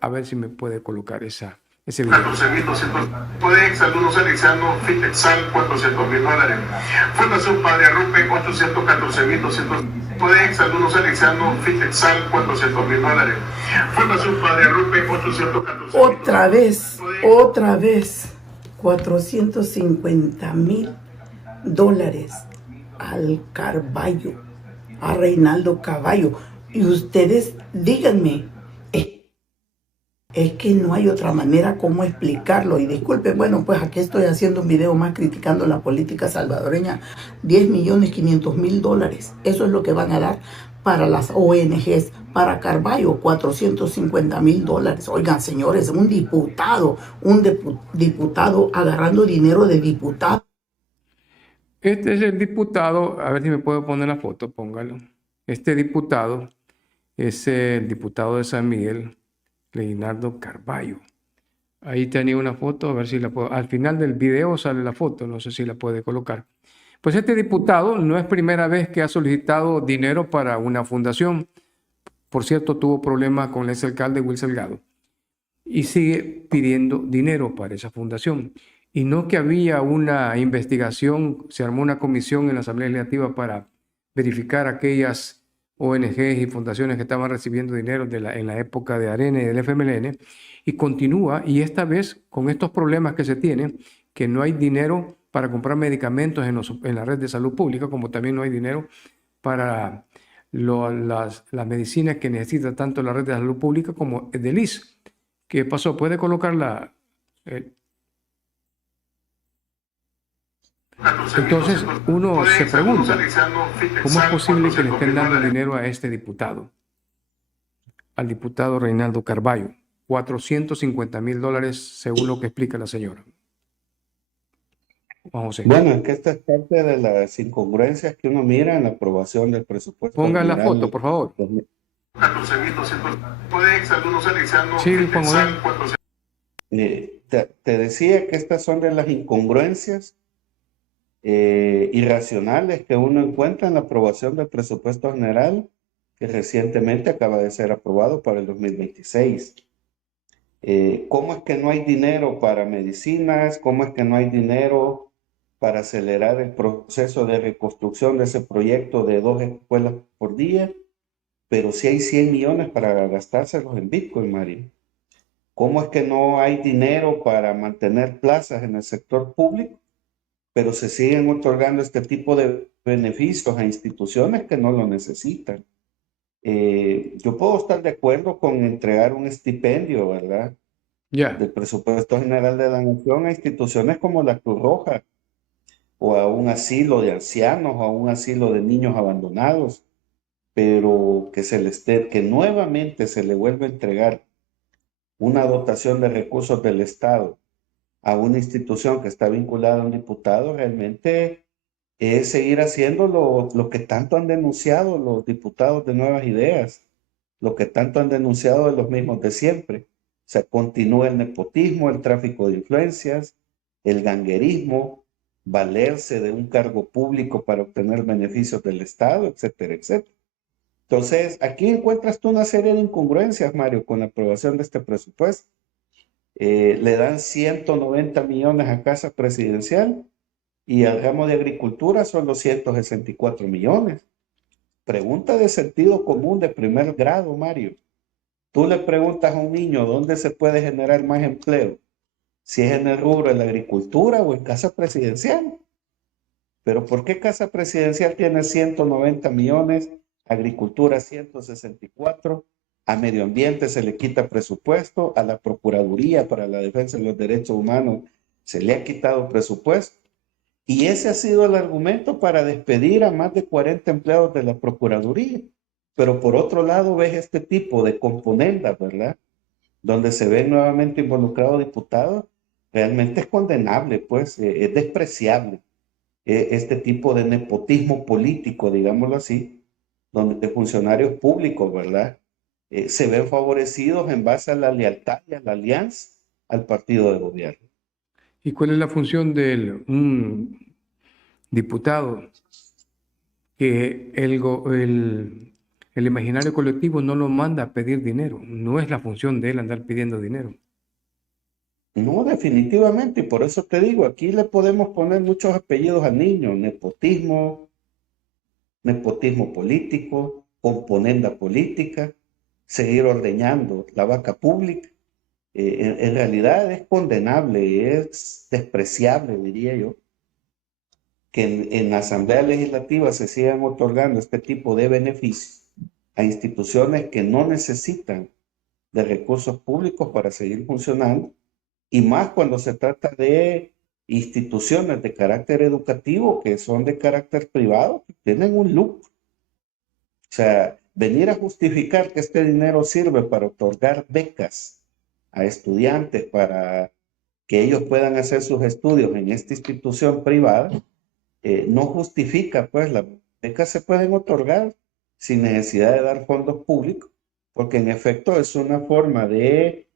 A ver si me puede colocar ese video. 14.200. Puede exalumnos Alexano Fitexal $400,000. Fundación Padre Arrupe 814.200. Puede exalumnos Alexano Fitexal $400,000. Fundación Padre Arrupe 814. Otra vez, $450,000 al Carballo, a Reinaldo Caballo. Y ustedes díganme, es que no hay otra manera como explicarlo. Y disculpen, bueno, pues aquí estoy haciendo un video más criticando la política salvadoreña. $10.500.000. Eso es lo que van a dar para las ONGs. Para Carballo, $450,000. Oigan, señores, un diputado agarrando dinero de diputado. Este es el diputado, a ver si me puedo poner la foto, póngalo. Este diputado es el diputado de San Miguel, Reinaldo Carballo. Ahí tenía una foto, a ver si la puedo. Al final del video sale la foto, no sé si la puede colocar. Pues este diputado no es primera vez que ha solicitado dinero para una fundación. Por cierto, tuvo problemas con el exalcalde Will Salgado y sigue pidiendo dinero para esa fundación. Y no que había una investigación, se armó una comisión en la Asamblea Legislativa para verificar aquellas ONGs y fundaciones que estaban recibiendo dinero en la época de Arena y del FMLN, y continúa, y esta vez con estos problemas que se tienen, que no hay dinero para comprar medicamentos en la red de salud pública, como también no hay dinero para las medicinas que necesita tanto la red de salud pública como el del ISSSTE. ¿Qué pasó? ¿Puede colocarla? Entonces uno se pregunta, ¿cómo es posible que le estén dando dinero a este diputado? Al diputado Reinaldo Carballo, $450,000 según lo que explica la señora. Vamos a ver. Bueno, es que esta es parte de las incongruencias que uno mira en la aprobación del presupuesto. Ponga la general foto, por favor. 14.200. Puede exalumnos Alexandro. Sí, Juan Manuel. Te decía que estas son de las incongruencias irracionales que uno encuentra en la aprobación del presupuesto general que recientemente acaba de ser aprobado para el 2026. ¿Cómo es que no hay dinero para medicinas? ¿Cómo es que no hay dinero para acelerar el proceso de reconstrucción de ese proyecto de 2 escuelas por día? Pero sí hay 100 millones para gastárselos en Bitcoin, Mario. ¿Cómo es que no hay dinero para mantener plazas en el sector público? Pero se siguen otorgando este tipo de beneficios a instituciones que no lo necesitan. Yo puedo estar de acuerdo con entregar un estipendio, ¿verdad? Del presupuesto general de la nación a instituciones como la Cruz Roja, o a un asilo de ancianos, o a un asilo de niños abandonados, pero que nuevamente se le vuelva a entregar una dotación de recursos del Estado a una institución que está vinculada a un diputado, realmente es seguir haciendo lo que tanto han denunciado los diputados de Nuevas Ideas, lo que tanto han denunciado de los mismos de siempre. O sea, continúa el nepotismo, el tráfico de influencias, el ganguerismo, valerse de un cargo público para obtener beneficios del Estado, etcétera, etcétera. Entonces, aquí encuentras tú una serie de incongruencias, Mario, con la aprobación de este presupuesto. Le dan 190 millones a Casa Presidencial y al ramo de Agricultura son 264 millones. Pregunta de sentido común de primer grado, Mario. Tú le preguntas a un niño dónde se puede generar más empleo, si es en el rubro de la agricultura o en Casa Presidencial. Pero ¿por qué Casa Presidencial tiene 190 millones, Agricultura 164, a Medio Ambiente se le quita presupuesto, a la Procuraduría para la Defensa de los Derechos Humanos se le ha quitado presupuesto? Y ese ha sido el argumento para despedir a más de 40 empleados de la Procuraduría. Pero por otro lado ves este tipo de componendas, ¿verdad? Donde se ven nuevamente involucrados diputados, realmente es condenable, pues, es despreciable este tipo de nepotismo político, digámoslo así, donde funcionarios públicos, ¿verdad? Se ven favorecidos en base a la lealtad y a la alianza al partido de gobierno. ¿Y cuál es la función de un diputado que el imaginario colectivo no lo manda a pedir dinero? No es la función de él andar pidiendo dinero. No, definitivamente, y por eso te digo, aquí le podemos poner muchos apellidos al niño: nepotismo político, componenda política, seguir ordeñando la vaca pública. En realidad es condenable, es despreciable, diría yo, que en la Asamblea Legislativa se sigan otorgando este tipo de beneficios a instituciones que no necesitan de recursos públicos para seguir funcionando, y más cuando se trata de instituciones de carácter educativo que son de carácter privado, que tienen un lucro. O sea, venir a justificar que este dinero sirve para otorgar becas a estudiantes para que ellos puedan hacer sus estudios en esta institución privada, no justifica, pues las becas se pueden otorgar sin necesidad de dar fondos públicos, porque en efecto es una forma de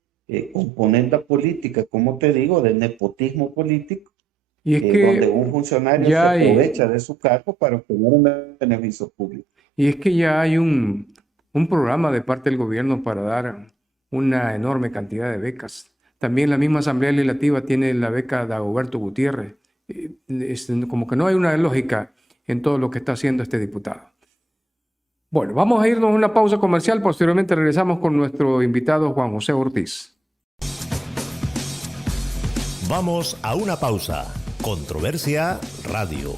componente política, como te digo, de nepotismo político, Y es donde que un funcionario se ya hay, aprovecha de su cargo para obtener un beneficio público. y es que ya hay un programa de parte del gobierno para dar una enorme cantidad de becas. También la misma Asamblea Legislativa tiene la beca de Dagoberto Gutiérrez. Como que no hay una lógica en todo lo que está haciendo este diputado. Bueno, vamos a irnos a una pausa comercial. Posteriormente regresamos con nuestro invitado Juan José Ortiz. Vamos a una pausa. Controversia Radio.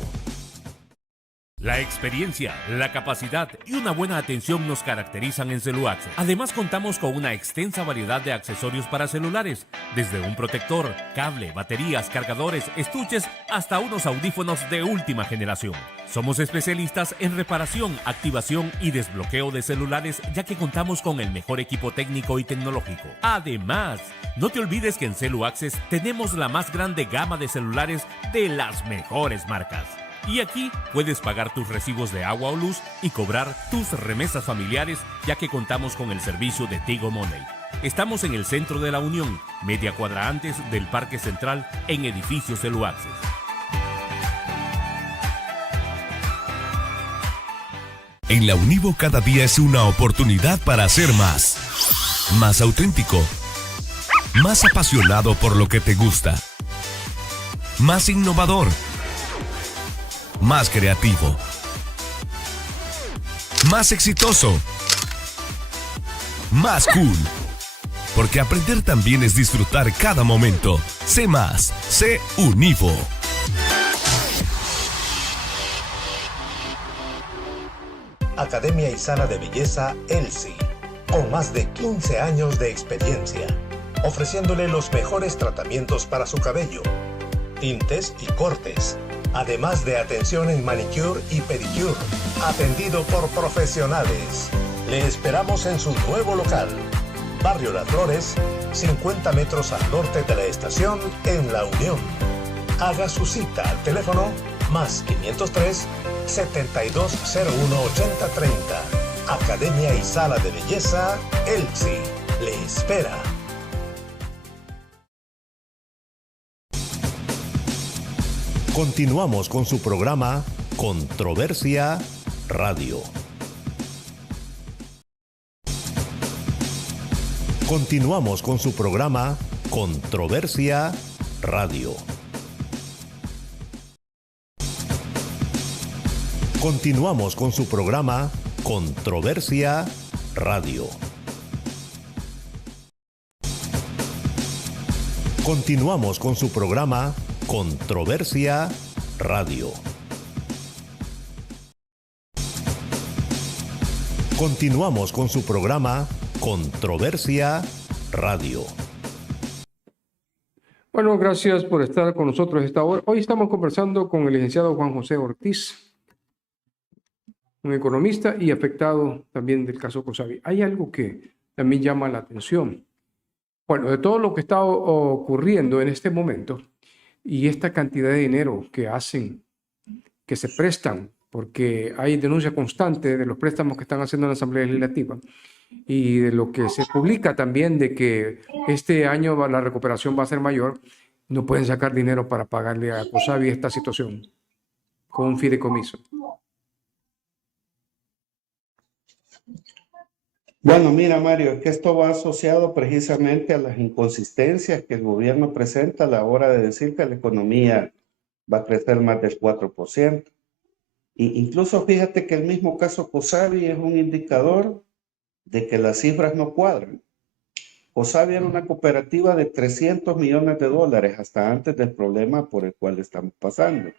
La experiencia, la capacidad y una buena atención nos caracterizan en Celu-Access. Además, contamos con una extensa variedad de accesorios para celulares, desde un protector, cable, baterías, cargadores, estuches, hasta unos audífonos de última generación. Somos especialistas en reparación, activación y desbloqueo de celulares, ya que contamos con el mejor equipo técnico y tecnológico. Además, no te olvides que en Celu-Access tenemos la más grande gama de celulares de las mejores marcas. Y aquí puedes pagar tus recibos de agua o luz y cobrar tus remesas familiares, ya que contamos con el servicio de Tigo Money. Estamos en el centro de la Unión, media cuadra antes del Parque Central, en edificio Celu-Access. En la Univo cada día es una oportunidad para hacer más. Más auténtico. Más apasionado por lo que te gusta. Más innovador. Más creativo. Más exitoso. Más cool. Porque aprender también es disfrutar cada momento. Sé más. Sé Univo. Academia Isana de Belleza Elsie, con más de 15 años de experiencia, ofreciéndole los mejores tratamientos para su cabello, tintes y cortes, además de atención en manicure y pedicure, atendido por profesionales. Le esperamos en su nuevo local, Barrio Las Flores, 50 metros al norte de la estación en La Unión. Haga su cita al teléfono más 503 7201 8030. Academia y Sala de Belleza Elsie le espera. Continuamos con su programa Controversia Radio. Continuamos con su programa Controversia Radio. Continuamos con su programa Controversia Radio. Continuamos con su programa Controversia Radio. Continuamos con su programa Controversia Radio. Bueno, gracias por estar con nosotros esta hora. Hoy estamos conversando con el licenciado Juan José Ortiz, un economista y afectado también del caso COSAVI. Hay algo que también llama la atención. Bueno, de todo lo que está ocurriendo en este momento y esta cantidad de dinero que hacen, que se prestan, porque hay denuncia constante de los préstamos que están haciendo en la Asamblea Legislativa y de lo que se publica también de que este año la recuperación va a ser mayor, no pueden sacar dinero para pagarle a COSAVI esta situación con un fideicomiso. Bueno, mira, Mario, es que esto va asociado precisamente a las inconsistencias que el gobierno presenta a la hora de decir que la economía va a crecer más del 4%. Incluso fíjate que el mismo caso COSAVI es un indicador de que las cifras no cuadran. COSAVI era una cooperativa de 300 millones de dólares hasta antes del problema por el cual estamos pasando.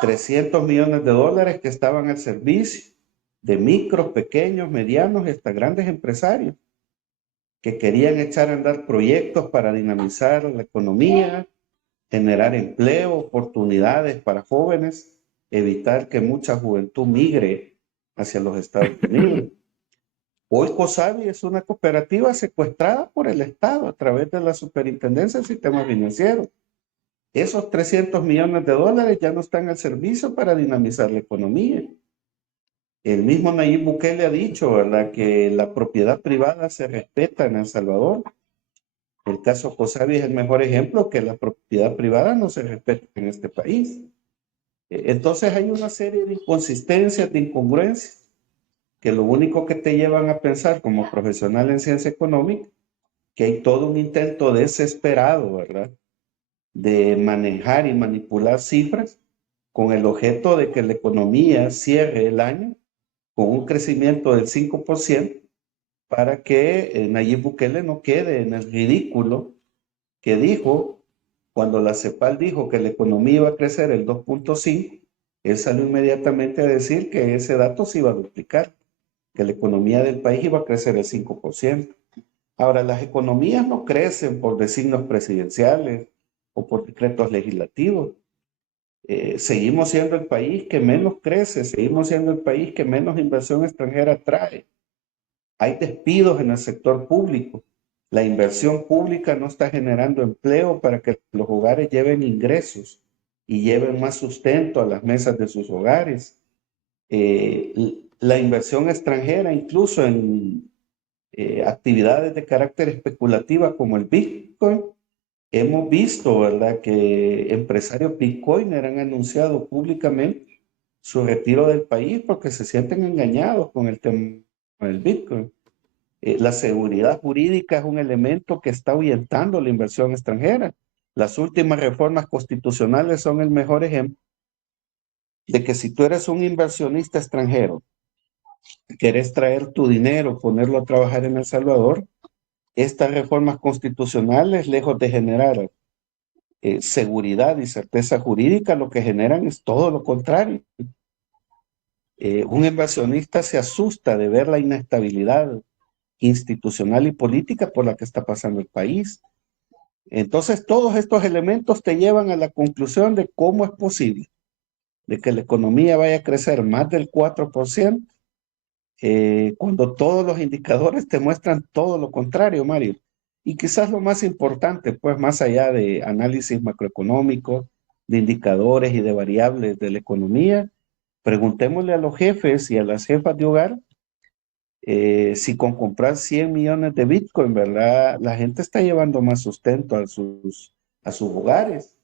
300 millones de dólares que estaban al servicio de micros, pequeños, medianos y hasta grandes empresarios que querían echar a andar proyectos para dinamizar la economía, generar empleo, oportunidades para jóvenes, evitar que mucha juventud migre hacia los Estados Unidos. Hoy COSAVI es una cooperativa secuestrada por el Estado a través de la Superintendencia del Sistema Financiero. Esos 300 millones de dólares ya no están al servicio para dinamizar la economía. El mismo Nayib Bukele ha dicho, ¿verdad?, que la propiedad privada se respeta en El Salvador El caso Cosavi es el mejor ejemplo que la propiedad privada no se respeta en este país. Entonces hay una serie de inconsistencias, de incongruencias, que lo único que te llevan a pensar como profesional en ciencia económica, que hay todo un intento desesperado, ¿verdad?, de manejar y manipular cifras con el objeto de que la economía cierre el año con un crecimiento del 5% para que Nayib Bukele no quede en el ridículo que dijo cuando la CEPAL dijo que la economía iba a crecer el 2.5%, él salió inmediatamente a decir que ese dato se iba a duplicar, que la economía del país iba a crecer el 5%. Ahora, las economías no crecen por designios presidenciales o por decretos legislativos. Seguimos siendo el país que menos crece, seguimos siendo el país que menos inversión extranjera trae. Hay despidos en el sector público. La inversión pública no está generando empleo para que los hogares lleven ingresos y lleven más sustento a las mesas de sus hogares. La inversión extranjera, incluso en actividades de carácter especulativa como el Bitcoin, hemos visto, ¿verdad?, que empresarios Bitcoiner han anunciado públicamente su retiro del país porque se sienten engañados con el tema del Bitcoin. La seguridad jurídica es un elemento que está ahuyentando la inversión extranjera. Las últimas reformas constitucionales son el mejor ejemplo de que si tú eres un inversionista extranjero, querés traer tu dinero, ponerlo a trabajar en El Salvador, estas reformas constitucionales, lejos de generar seguridad y certeza jurídica, lo que generan es todo lo contrario. Un inversionista se asusta de ver la inestabilidad institucional y política por la que está pasando el país. Entonces, todos estos elementos te llevan a la conclusión de cómo es posible de que la economía vaya a crecer más del 4%, cuando todos los indicadores te muestran todo lo contrario, Mario. Y quizás lo más importante, pues más allá de análisis macroeconómico, de indicadores y de variables de la economía, preguntémosle a los jefes y a las jefas de hogar si con comprar 100 millones de Bitcoin, ¿verdad?, la gente está llevando más sustento a sus hogares.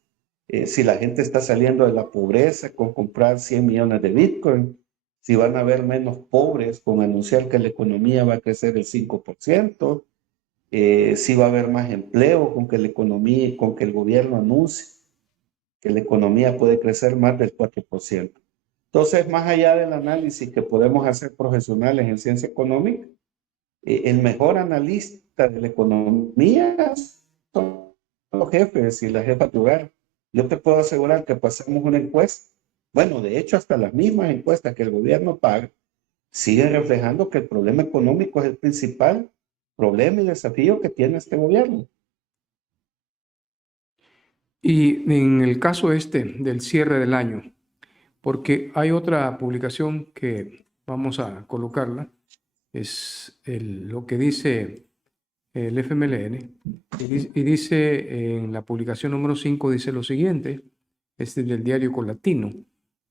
Si la gente está saliendo de la pobreza con comprar 100 millones de Bitcoin, si van a haber menos pobres con anunciar que la economía va a crecer el 5%, si va a haber más empleo con que la economía, con que el gobierno anuncie que la economía puede crecer más del 4%. Entonces, más allá del análisis que podemos hacer profesionales en ciencia económica, el mejor analista de la economía son los jefes y las jefas de hogar. Yo te puedo asegurar que pasamos una encuesta, bueno, de hecho, hasta las mismas encuestas que el gobierno paga siguen reflejando que el problema económico es el principal problema y desafío que tiene este gobierno. Y en el caso del cierre del año, porque hay otra publicación que vamos a colocarla, es lo que dice el FMLN, y dice en la publicación número 5, dice lo siguiente, es del diario Colatino,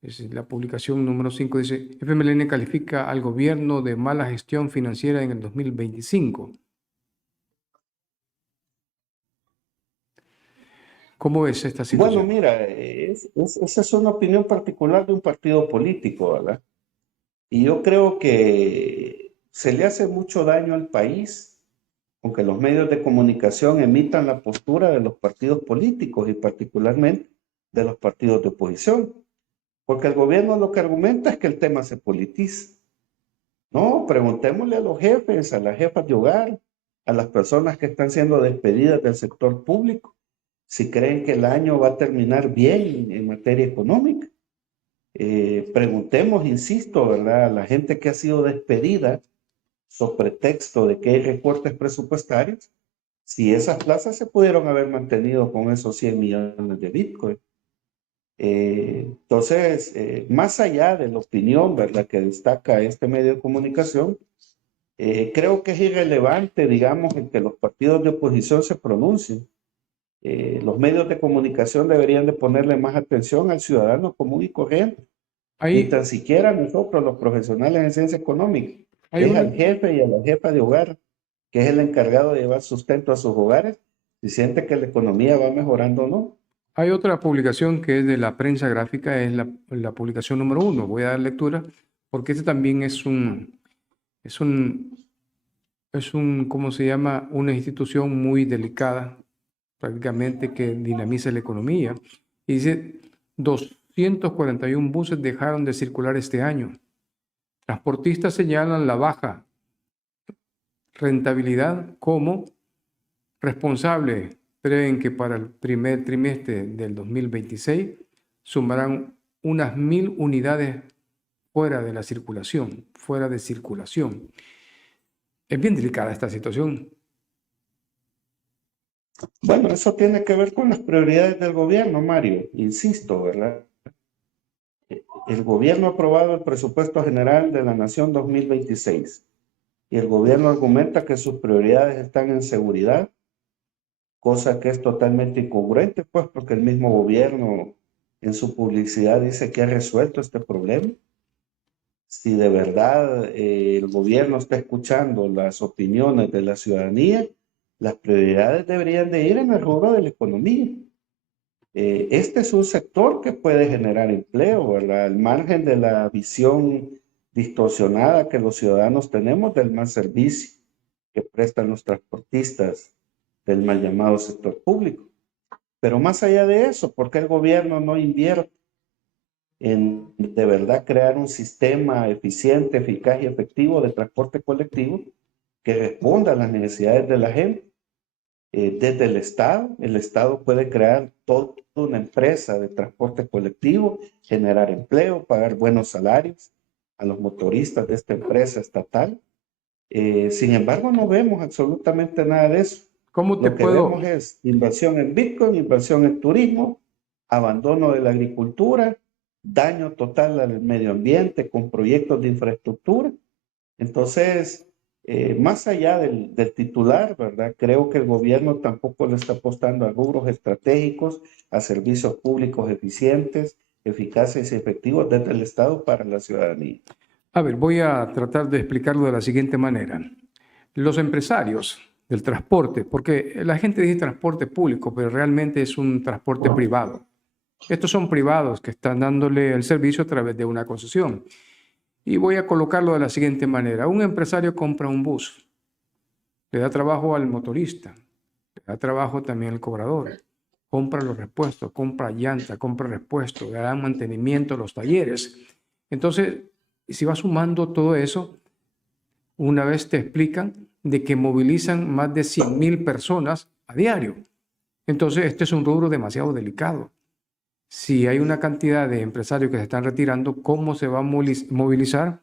es la publicación número 5, dice, FMLN califica al gobierno de mala gestión financiera en el 2025. ¿Cómo ves esta situación? Bueno, mira, esa es una opinión particular de un partido político, ¿verdad? Y yo creo que se le hace mucho daño al país aunque los medios de comunicación emitan la postura de los partidos políticos y particularmente de los partidos de oposición. Porque el gobierno lo que argumenta es que el tema se politiza. No, preguntémosle a los jefes, a las jefas de hogar, a las personas que están siendo despedidas del sector público, si creen que el año va a terminar bien en materia económica. Preguntemos, insisto, ¿verdad?, a la gente que ha sido despedida sobre pretexto de que hay recortes presupuestarios, si esas plazas se pudieron haber mantenido con esos 100 millones de Bitcoin. Entonces, más allá de la opinión, ¿verdad?, que destaca este medio de comunicación, creo que es irrelevante, digamos, el que los partidos de oposición se pronuncien. Los medios de comunicación deberían de ponerle más atención al ciudadano común y corriente. Ni tan siquiera nosotros, los profesionales en ciencia económica, es al jefe y a la jefa de hogar, que es el encargado de llevar sustento a sus hogares, si siente que la economía va mejorando o no. Hay otra publicación que es de la prensa gráfica, es la publicación número 1. Voy a dar lectura porque este también es ¿cómo se llama? Una institución muy delicada, prácticamente que dinamiza la economía. Y dice, 241 buses dejaron de circular este año. Transportistas señalan la baja rentabilidad como responsable. Prevén que para el primer trimestre del 2026 sumarán unas 1.000 unidades fuera de circulación. Es bien delicada esta situación. Bueno, eso tiene que ver con las prioridades del gobierno, Mario. Insisto, ¿verdad? El gobierno ha aprobado el presupuesto general de la Nación 2026 y el gobierno argumenta que sus prioridades están en seguridad, cosa que es totalmente incongruente, pues, porque el mismo gobierno en su publicidad dice que ha resuelto este problema. Si de verdad el gobierno está escuchando las opiniones de la ciudadanía, las prioridades deberían de ir en el rubro de la economía. Este es un sector que puede generar empleo, ¿verdad? Al margen de la visión distorsionada que los ciudadanos tenemos del mal servicio que prestan los transportistas del mal llamado sector público. Pero más allá de eso, ¿por qué el gobierno no invierte en de verdad crear un sistema eficiente, eficaz y efectivo de transporte colectivo que responda a las necesidades de la gente? Desde el Estado puede crear toda una empresa de transporte colectivo, generar empleo, pagar buenos salarios a los motoristas de esta empresa estatal. Sin embargo, no vemos absolutamente nada de eso. Lo que vemos es inversión en Bitcoin, inversión en turismo, abandono de la agricultura, daño total al medio ambiente con proyectos de infraestructura. Entonces, más allá del titular, ¿verdad? Creo que el gobierno tampoco le está apostando a rubros estratégicos, a servicios públicos eficientes, eficaces y efectivos desde el Estado para la ciudadanía. A ver, voy a tratar de explicarlo de la siguiente manera. Los empresarios del transporte, porque la gente dice transporte público, pero realmente es un transporte privado. Estos son privados que están dándole el servicio a través de una concesión. Y voy a colocarlo de la siguiente manera. Un empresario compra un bus, le da trabajo al motorista, le da trabajo también al cobrador, compra los repuestos, compra llanta, compra repuestos, le da mantenimiento a los talleres. Entonces, si vas sumando todo eso, una vez te explican de que movilizan más de 100,000 personas a diario. Entonces, este es un rubro demasiado delicado. Si hay una cantidad de empresarios que se están retirando, ¿cómo se va a movilizar?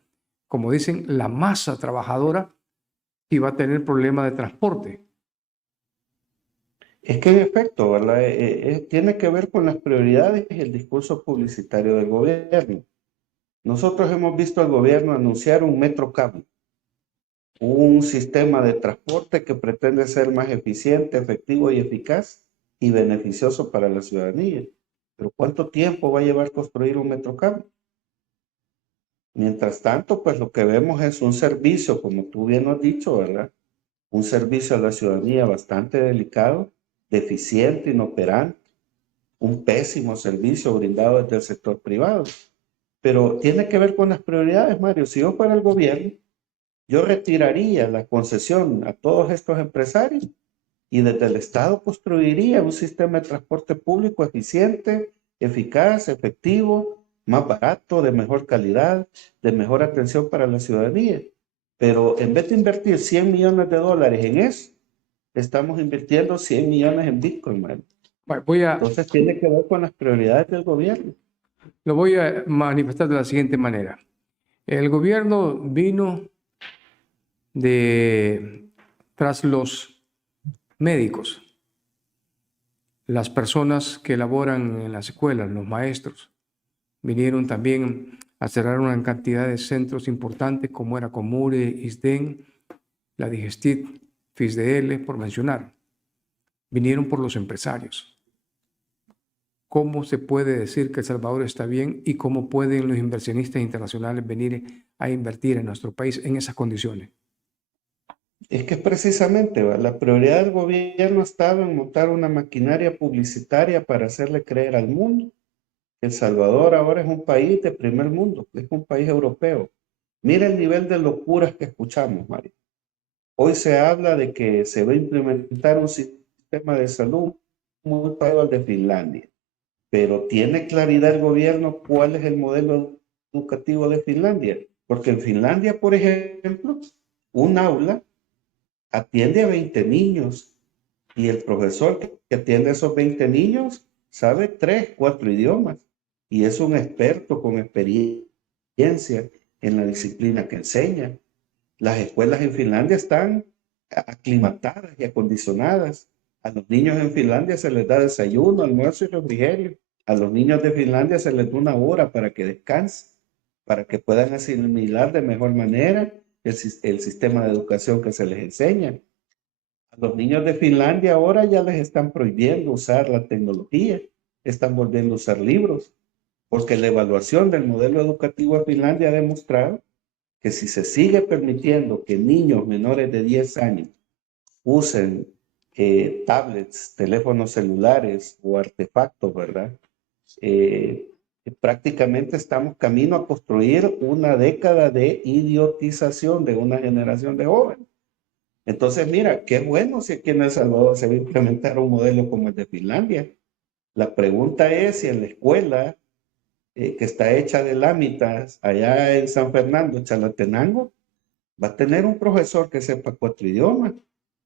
Como dicen, la masa trabajadora y va a tener problemas de transporte. Es que en efecto, ¿verdad? Tiene que ver con las prioridades y el discurso publicitario del gobierno. Nosotros hemos visto al gobierno anunciar un Metrocable, un sistema de transporte que pretende ser más eficiente, efectivo y eficaz y beneficioso para la ciudadanía. Pero ¿cuánto tiempo va a llevar construir un Metrocable? Mientras tanto, pues lo que vemos es un servicio, como tú bien has dicho, ¿verdad? Un servicio a la ciudadanía bastante delicado, deficiente, inoperante, un pésimo servicio brindado desde el sector privado. Pero tiene que ver con las prioridades, Mario. Si yo fuera el gobierno, yo retiraría la concesión a todos estos empresarios y desde el Estado construiría un sistema de transporte público eficiente, eficaz, efectivo, más barato, de mejor calidad, de mejor atención para la ciudadanía. Pero en vez de invertir $100 millones en eso, estamos invirtiendo 100 millones en Bitcoin, man. Entonces tiene que ver con las prioridades del gobierno. Lo voy a manifestar de la siguiente manera. El gobierno vino tras los médicos, las personas que laboran en las escuelas, los maestros, vinieron también a cerrar una cantidad de centros importantes como era Comure, ISDEN, la Digestit, FISDL, por mencionar. Vinieron por los empresarios. ¿Cómo se puede decir que El Salvador está bien y cómo pueden los inversionistas internacionales venir a invertir en nuestro país en esas condiciones? Es que precisamente la prioridad del gobierno estaba en montar una maquinaria publicitaria para hacerle creer al mundo que El Salvador ahora es un país de primer mundo, es un país europeo. Mira el nivel de locuras que escuchamos, Mario. Hoy se habla de que se va a implementar un sistema de salud muy parecido al de Finlandia, pero ¿tiene claridad el gobierno cuál es el modelo educativo de Finlandia? Porque en Finlandia, por ejemplo, un aula atiende a 20 niños y el profesor que atiende a esos 20 niños sabe 3, 4 idiomas y es un experto con experiencia en la disciplina que enseña. Las escuelas en Finlandia están aclimatadas y acondicionadas. A los niños en Finlandia se les da desayuno, almuerzo y refrigerio. A los niños de Finlandia se les da una hora para que descansen, para que puedan asimilar de mejor manera el sistema de educación que se les enseña. A los niños de Finlandia ahora ya les están prohibiendo usar la tecnología, están volviendo a usar libros, porque la evaluación del modelo educativo de Finlandia ha demostrado que si se sigue permitiendo que niños menores de 10 años usen tablets, teléfonos celulares o artefactos, ¿verdad? Prácticamente estamos camino a construir una década de idiotización de una generación de jóvenes. Entonces, mira, qué bueno si aquí en El Salvador se va a implementar un modelo como el de Finlandia. La pregunta es si en la escuela que está hecha de láminas allá en San Fernando, Chalatenango, va a tener un profesor que sepa 4 idiomas.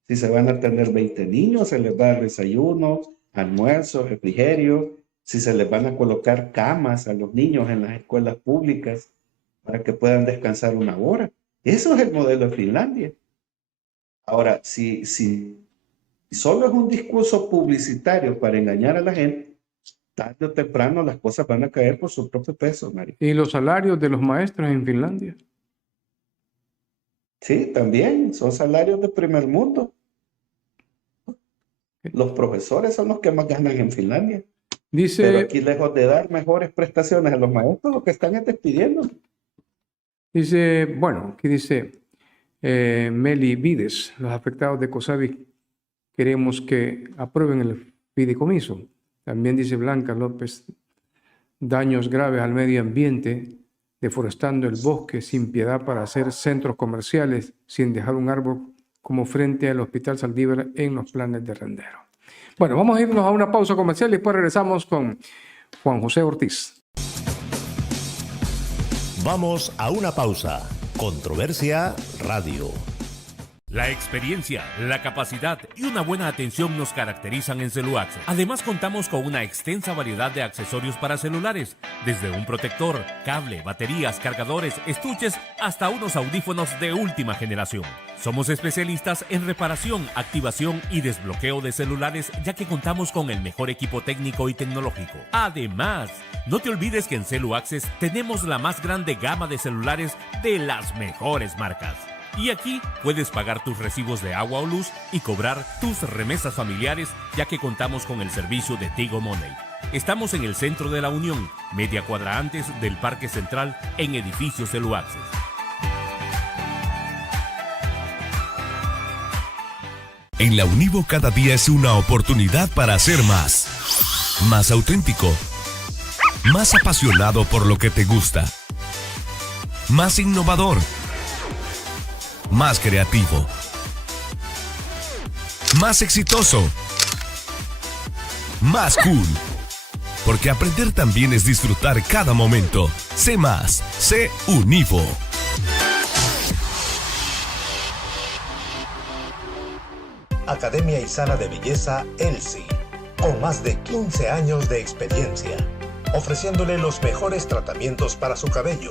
Si se van a tener 20 niños, se les va a dar desayuno, almuerzo, refrigerio. Si se les van a colocar camas a los niños en las escuelas públicas para que puedan descansar una hora. Eso es el modelo de Finlandia. Ahora, si solo es un discurso publicitario para engañar a la gente, tarde o temprano las cosas van a caer por su propio peso, Mario. ¿Y los salarios de los maestros en Finlandia? Sí, también son salarios de primer mundo. Los profesores son los que más ganan en Finlandia. Pero aquí, lejos de dar mejores prestaciones a los maestros, lo que están es despidiendo. Dice, bueno, aquí dice Meli Vides, los afectados de COSAVI queremos que aprueben el fideicomiso. También dice Blanca López, daños graves al medio ambiente, deforestando el bosque sin piedad para hacer centros comerciales sin dejar un árbol como frente al Hospital Saldívar en los planes de Rendero. Bueno, vamos a irnos a una pausa comercial y después regresamos con Juan José Ortiz. Vamos a una pausa. Controversia Radio. La experiencia, la capacidad y una buena atención nos caracterizan en CeluAccess. Además, contamos con una extensa variedad de accesorios para celulares, desde un protector, cable, baterías, cargadores, estuches, hasta unos audífonos de última generación. Somos especialistas en reparación, activación y desbloqueo de celulares, ya que contamos con el mejor equipo técnico y tecnológico. Además, no te olvides que en CeluAccess tenemos la más grande gama de celulares de las mejores marcas. Y aquí puedes pagar tus recibos de agua o luz y cobrar tus remesas familiares, ya que contamos con el servicio de Tigo Money. Estamos en el centro de la Unión, media cuadra antes del Parque Central, en edificio CeluAccess. En la Univo cada día es una oportunidad para hacer más. Más auténtico. Más apasionado por lo que te gusta. Más innovador. Más creativo. Más exitoso. Más cool. Porque aprender también es disfrutar cada momento. Sé más. Sé Univo. Academia Isana de Belleza Elsie, con más de 15 años de experiencia, ofreciéndole los mejores tratamientos para su cabello,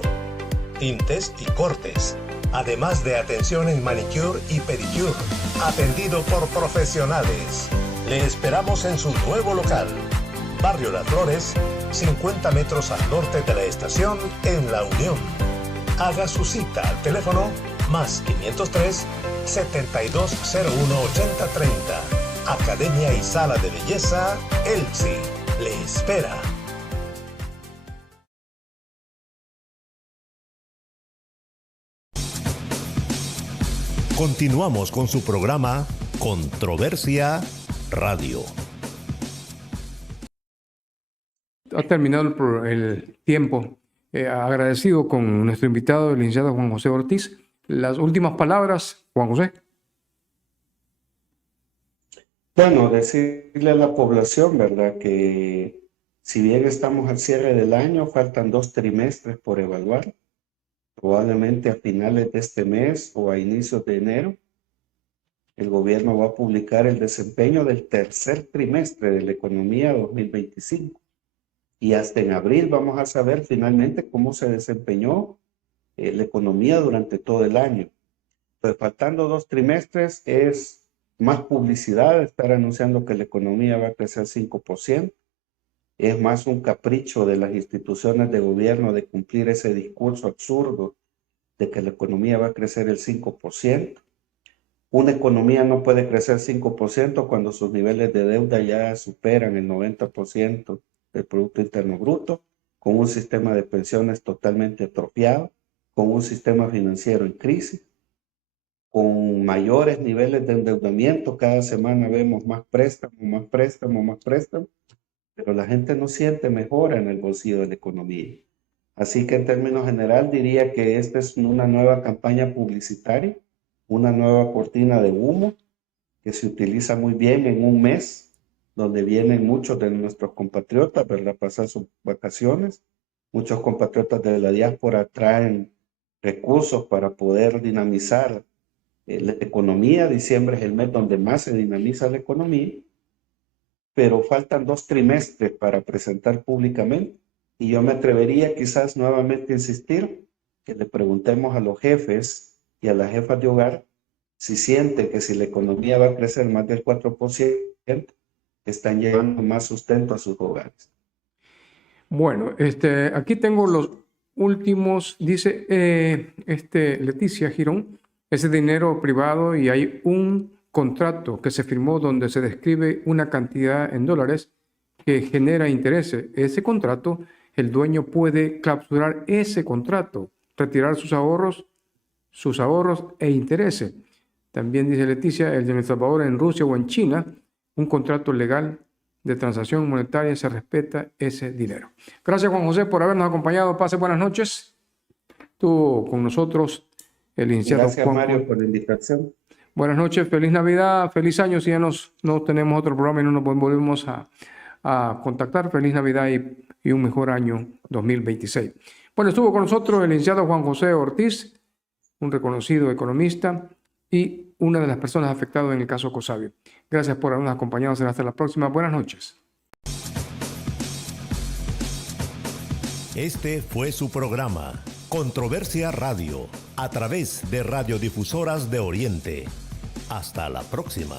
tintes y cortes, además de atención en manicure y pedicure, atendido por profesionales. Le esperamos en su nuevo local, Barrio Las Flores, 50 metros al norte de la estación en La Unión. Haga su cita al teléfono más 503 7201 8030. Academia y Sala de Belleza Elsie le espera. Continuamos con su programa Controversia Radio. Ha terminado el tiempo. Agradecido con nuestro invitado, el licenciado Juan José Ortiz. Las últimas palabras, Juan José. Bueno, decirle a la población, ¿verdad?, que si bien estamos al cierre del año, faltan 2 trimestres por evaluar. Probablemente a finales de este mes o a inicios de enero, el gobierno va a publicar el desempeño del tercer trimestre de la economía 2025. Y hasta en abril vamos a saber finalmente cómo se desempeñó la economía durante todo el año. Pues faltando 2 trimestres es más publicidad, estar anunciando que la economía va a crecer 5%. Es más un capricho de las instituciones de gobierno de cumplir ese discurso absurdo de que la economía va a crecer el 5%. Una economía no puede crecer 5% cuando sus niveles de deuda ya superan el 90% del Producto Interno Bruto, con un sistema de pensiones totalmente atrofiado, con un sistema financiero en crisis, con mayores niveles de endeudamiento. Cada semana vemos más préstamos, pero la gente no siente mejora en el bolsillo de la economía. Así que en términos general diría que esta es una nueva campaña publicitaria, una nueva cortina de humo que se utiliza muy bien en un mes donde vienen muchos de nuestros compatriotas, ¿verdad?, a pasar sus vacaciones. Muchos compatriotas de la diáspora traen recursos para poder dinamizar la economía. Diciembre es el mes donde más se dinamiza la economía, pero faltan 2 trimestres para presentar públicamente. Y yo me atrevería quizás nuevamente a insistir que le preguntemos a los jefes y a las jefas de hogar si sienten que si la economía va a crecer más del 4%, están llevando más sustento a sus hogares. Bueno, aquí tengo los últimos, dice Leticia Girón, ese dinero privado y hay un contrato que se firmó donde se describe una cantidad en dólares que genera intereses. Ese contrato, el dueño puede clausurar ese contrato, retirar sus ahorros e intereses. También dice Leticia, el de El Salvador en Rusia o en China, un contrato legal de transacción monetaria, se respeta ese dinero. Gracias, Juan José, por habernos acompañado. Pase buenas noches. Estuvo con nosotros el licenciado Gracias, Juan Mario, por la invitación. Buenas noches, feliz Navidad, feliz año. Si ya no tenemos otro programa y no nos volvemos a contactar, feliz Navidad y un mejor año 2026. Bueno, estuvo con nosotros el licenciado Juan José Ortiz, un reconocido economista y una de las personas afectadas en el caso COSABI. Gracias por habernos acompañado. Será hasta la próxima. Buenas noches. Este fue su programa, Controversia Radio, a través de Radiodifusoras de Oriente. Hasta la próxima.